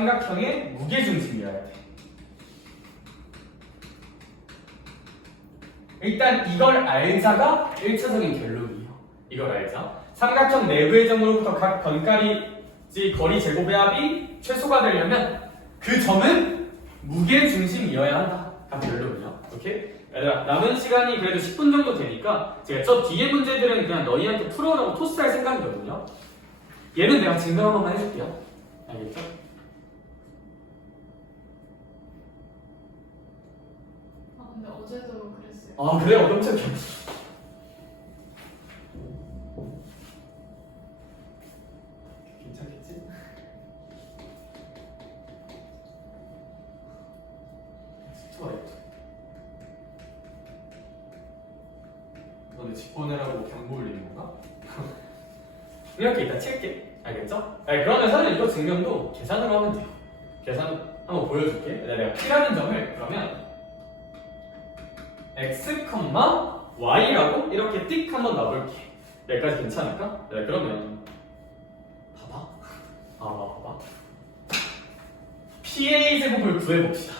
삼각형의 무게중심이어야 돼. 일단 이걸 알자가 1차적인 결론이에요. 이걸 알자. 삼각형 내부의 점으로부터 각 변까지 거리 제곱의 합이 최소가 되려면 그 점은 무게중심이어야 한다.가 결론이야. 오케이? 얘들아, 남은 시간이 그래도 10분 정도 되니까 제가 저 뒤에 문제들은 그냥 너희한테 풀어놓고 토스할 생각이거든요. 얘는 내가 증명 한 번만 해줄게요. 알겠죠? 아 근데 어제도 그랬어요. 아 그래요? 깜짝이야. 괜찮겠지? 좋아요. 너네 집 보내라고 경고 울리는 건가? 이렇게 이따 칠게. 알겠죠? 아니, 그러면서는 이거 증명도 계산으로 하면 돼요. 계산 한번 보여줄게. 내가 P라는 점을 그러면 x, y라고 이렇게 띡 한번 놔볼게. 여기까지 괜찮을까? 네, 그러면 봐봐. PA 제곱을 구해봅시다.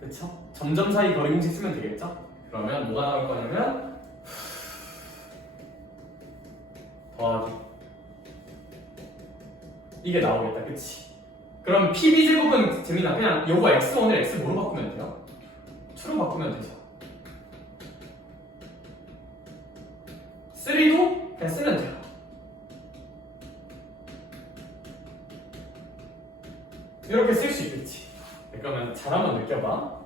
그쵸? 점점 사이 거리 공식 쓰면 되겠죠? 그러면 뭐가 나올 거냐면 더하기 이게 나오겠다. 그치? 그럼 PB 제곱은 재민아 그냥 요거 x1을 x 뭐로 바꾸면 돼요? 2로 바꾸면 되죠. 3도 그냥 쓰면 돼요. 이렇게 쓸 수 있겠지. 그러면 잘 한번 느껴봐.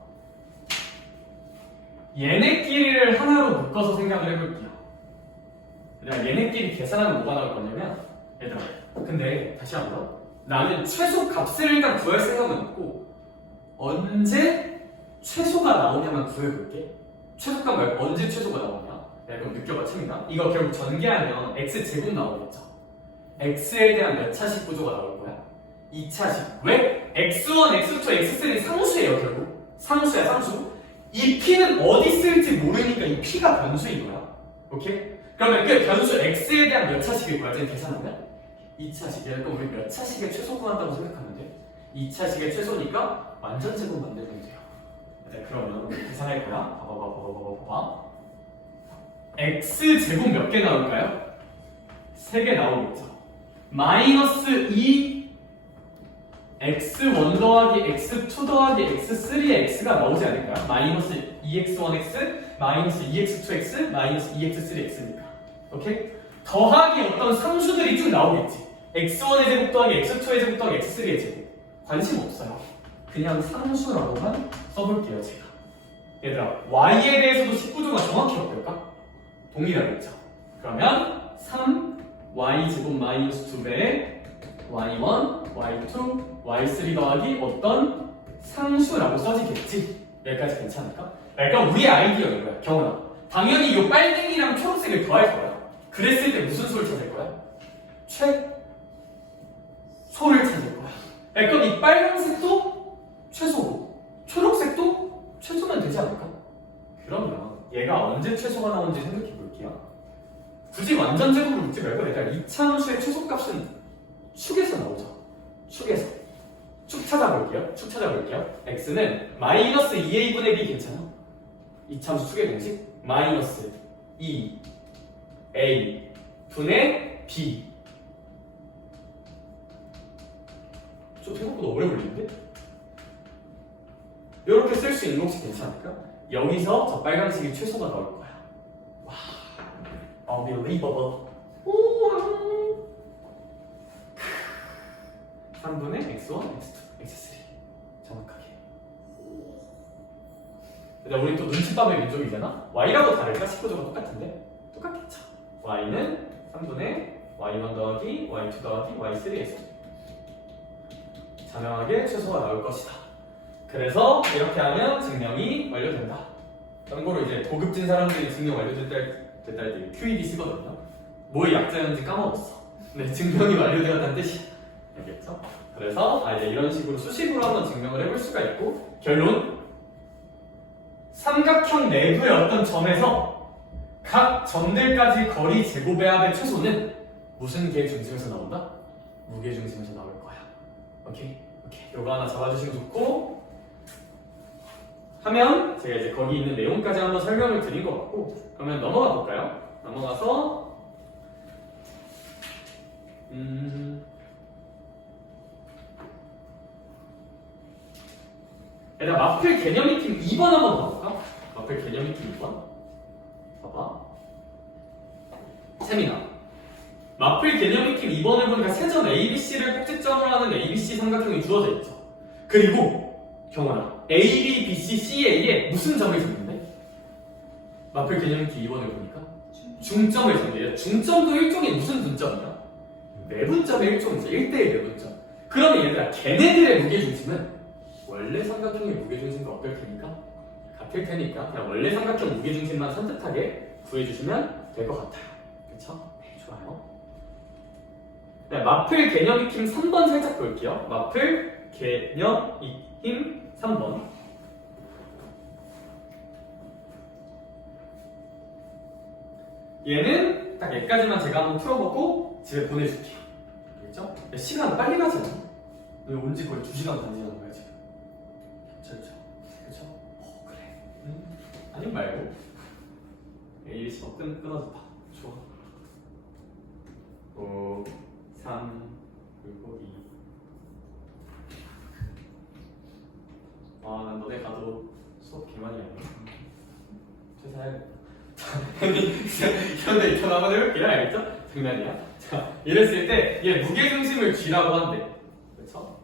얘네끼리를 하나로 묶어서 생각을 해볼게요. 내가 얘네끼리 계산하면 뭐가 나올 거냐면 얘들아 근데 다시 한번 나는 최소 값을 일단 구할 생각은 없고 언제 최소가 나오냐만 구해볼게. 최소값 말고 언제 최소가 나오냐. 야, 그럼 느껴봐, 채민아. 이거 결국 전개하면 x제곱 나오겠죠. x에 대한 몇 차식 구조가 나올 거야? 2차식. 왜? x1, x2, x3 상수예요, 결국. 상수야, 상수. 이 p는 어디 쓸지 모르니까 이 p가 변수인 거야. 오케이? 그러면 그 변수 x에 대한 몇 차식일 거야? 지금 계산하면? 2차식. 그러니까 우리 몇 차식의 최소 구한다고 생각하면 돼? 2차식의 최소니까 완전 제곱 만들면 돼요. 네, 그러면 우리 계산할 거야. 봐봐. x제곱 몇 개 나올까요? 3개 나오겠죠. 마이너스 2 x1 더하기 x2 더하기 x3의 x가 나오지 않을까요? 마이너스 2x1x 마이너스 2x2x 마이너스 2x3x니까. 오케이? 더하기 어떤 상수들이 쭉 나오겠지. x1의 제곱 더하기 x2의 제곱 더하기 x3의 제곱. 관심 없어요. 그냥 상수라고만 써볼게요, 제가. 얘들아, y에 대해서도 식구조가 정확히 어떨까? 동일하겠죠. 그러면 3y제곱 마이너스 2배의 y1, y2, y3 더하기 어떤 상수라고 써지겠지. 여기까지 괜찮을까? 그러니까 우리의 아이디어인 거야, 경훈아. 당연히 이 빨갱이랑 초록색을 더할 거야. 그랬을 때 무슨 수를 찾을 거야? 최소를 찾을 거야. 그러니까 이 빨간색도 최소고 초록색도 최소면 되지 않을까? 그러면 얘가 언제 최소가 나오는지 생각해 볼게요. 굳이 완전 제곱을 묻지 말고 일단 이차함수의 최소값은 축에서 나오죠. 축에서. 축 찾아볼게요. x는 마이너스 2a분의 b 괜찮아? 이차함수 축의 공식 마이너스 2a 분의 b. 좀 생각보다 오래 걸리는데? 이렇게 쓸 수 있는 공식 괜찮을까? 여기서 저 빨간색이 최소가 나올 거야. 와, unbelievable. 3분의 x1, x2, x3 정확하게. 근데 우리 또 눈칫밥의 민족이잖아? y라고 다를까? 식구조가 똑같은데? 똑같겠죠. y는 3분의 y1 더하기 y2 더하기 y3에서 자명하게 최소가 나올 것이다. 그래서 이렇게 하면 증명이 완료된다. 참고로 이제 고급진 사람들이 증명 완료됐다 할 때 QED 쓰거든요. 뭐의 약자였는지 까먹었어. 근데 증명이 완료되었다는 뜻이야. 알겠죠? 그래서 이제 이런 식으로 수식으로 한번 증명을 해볼 수가 있고, 결론 삼각형 내부의 어떤 점에서 각 점들까지 거리 제곱의 합의 최소는 무슨 계 중심에서 나온다? 무게 중심에서 나올 거야. 오케이? 오케이, 요거 하나 잡아주시면 좋고 하면 제가 이제 거기 있는 내용까지 한번 설명을 드린 것 같고 그러면 넘어가 볼까요? 넘어가서 일단 마플 개념 익힘 2번 한번 봐볼까? 마플 개념 익힘 2번 봐봐 세미나 마플 개념 익힘 2번을 보니까 세점 ABC를 꼭지점으로 하는 ABC 삼각형이 주어져 있죠. 그리고 경원아 A, B, B, C, C, A에 무슨 점을 잡는데? 마플 개념 익힘 2번을 보니까 중점을 잡는데요. 중점도 일종의 무슨 분점이야? 매분점의 일종이죠. 1대1 매분점. 그러면 얘들아 걔네들의 무게중심은 원래 삼각형의 무게중심과 어떨 테니까? 같을 테니까 그냥 원래 삼각형 무게중심만 산뜻하게 구해주시면 될 것 같아요. 그쵸? 네, 좋아요. 네, 마플 개념 익힘 3번 살짝 볼게요. 마플 개념 익힘 3번. 얘는 딱 여기까지만 제가 한번 풀어보고 집에 보내줄게요. 알겠죠? 시간 빨리 가잖아. 너 온지 거의 2시간 반 지난 거야 지금. 그쵸? 그쵸? 그래. 아니면 말고. ABC 끊어졌다. 좋아. 5, 3, 그리고 2. 난 너네 가도 수업 개많이 하네. 퇴사해야겠다. 현대 이편 한번 해볼게요. 알겠죠? 장난이야. 자, 이랬을 때 얘 무게중심을 G라고 한대. 그렇죠?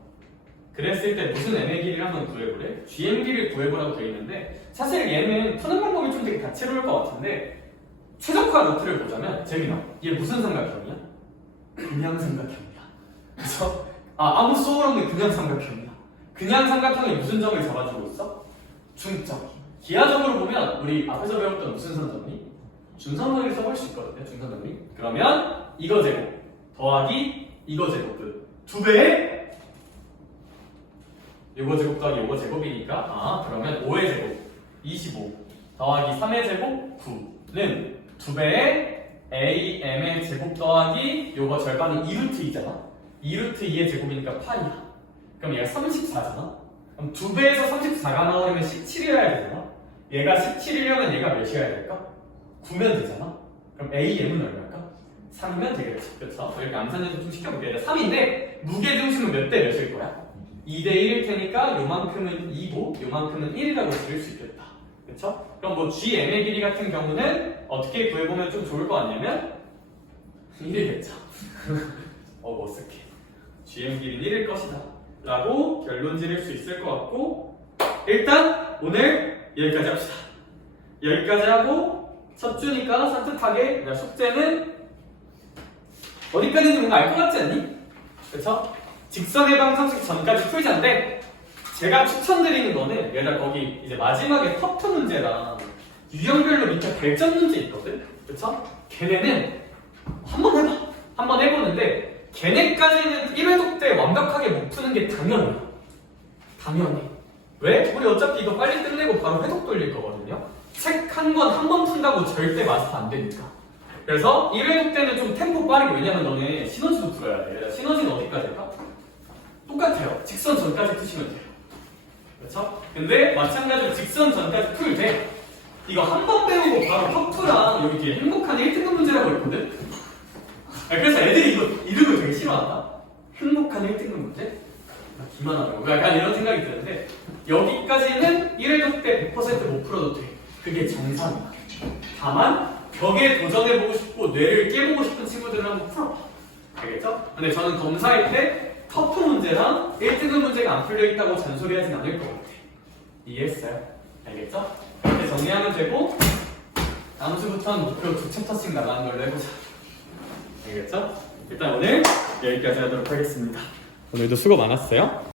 그랬을 때 무슨 M의 길이를 한번 구해보래? GM 길이를 구해보라고 되어 있는데 사실 얘는 푸는 방법이 좀 되게 다채로울 것 같은데 최적화 루트를 보자면 재민아 얘 무슨 삼각형이야? 그냥 삼각형이야. 그래서 아무 소울 없는 그냥 삼각형이야. 그냥 삼각형이 무슨 점을 잡아주고 있어? 중점. 기하적으로 보면 우리 앞에서 배웠던 무슨 선정리? 중선정리 써볼 수 있거든요. 중선정리. 그러면 이거 제곱 더하기 이거 제곱 끝. 2배의 요거 제곱 더하기 요거 제곱이니까 그러면 5의 제곱 25 더하기 3의 제곱 9는 2배의 AM의 제곱 더하기 요거 절반은 2루트2잖아. 2루트 2의 제곱이니까 8이야. 그럼 얘가 34잖아. 그럼 2배에서 34가 나오려면 17이어야 되잖아. 얘가 17이려면 얘가 몇이어야 될까? 9면 되잖아. 그럼 AM은 얼마일까? 3이면 되겠지. 그렇죠? 이렇게 암산해서 좀 시켜볼게요. 3인데 무게중심은 몇 대 몇일 거야? 2대 1일 테니까 요만큼은 2고 요만큼은 1이라고 들을 수 있겠다. 그렇죠? 그럼 뭐 GM의 길이 같은 경우는 어떻게 구해보면 좀 좋을 것 같냐면 1이겠죠. 머쓱해. GM 길이는 1일 것이다 라고 결론 지을 수 있을 것 같고 일단 오늘 여기까지 합시다. 여기까지 하고 첫 주니까 산뜻하게 숙제는 어디까지인지 뭔가 알 것 같지 않니? 그쵸? 직선 해방 상식 전까지 풀자인데 제가 추천드리는 거는 얘들 거기 이제 마지막에 터프 문제랑 유형별로 밑에 발전 문제 있거든? 그쵸? 걔네는 한번 해보는데 걔네까지는 1회독 때 완벽하게 못 푸는 게 당연해. 왜? 우리 어차피 이거 빨리 끝내고 바로 회독 돌릴 거거든요. 책 한 번 푼다고 절대 마스터 안 되니까. 그래서 1회독 때는 좀 템포 빠르게 왜냐면 너네 시너지도 풀어야 돼. 시너지는 어디까지 할까? 똑같아요. 직선 전까지 푸시면 돼요. 그렇죠? 근데 마찬가지로 직선 전까지 풀 때 이거 한 번 배우고 바로 터프랑 여기 뒤에 행복한 1등급 문제라고 있거든? 그래서 애들이 이거 이름을 되게 싫어한다. 행복한 1등급 문제? 기만하고 약간 이런 생각이 드는데 여기까지는 1회독 때 100% 못 풀어도 돼. 그게 정상이야. 다만 벽에 도전해보고 싶고 뇌를 깨보고 싶은 친구들은 한번 풀어봐. 알겠죠? 근데 저는 검사할 때 터프 문제랑 1등급 문제가 안 풀려있다고 잔소리하진 않을 것 같아. 이해했어요? 알겠죠? 이렇게 정리하면 되고 다음 주부터는 목표 2챕터씩 나가는 걸로 해보자. 알겠죠? 일단 오늘 여기까지 하도록 하겠습니다. 오늘도 수고 많았어요.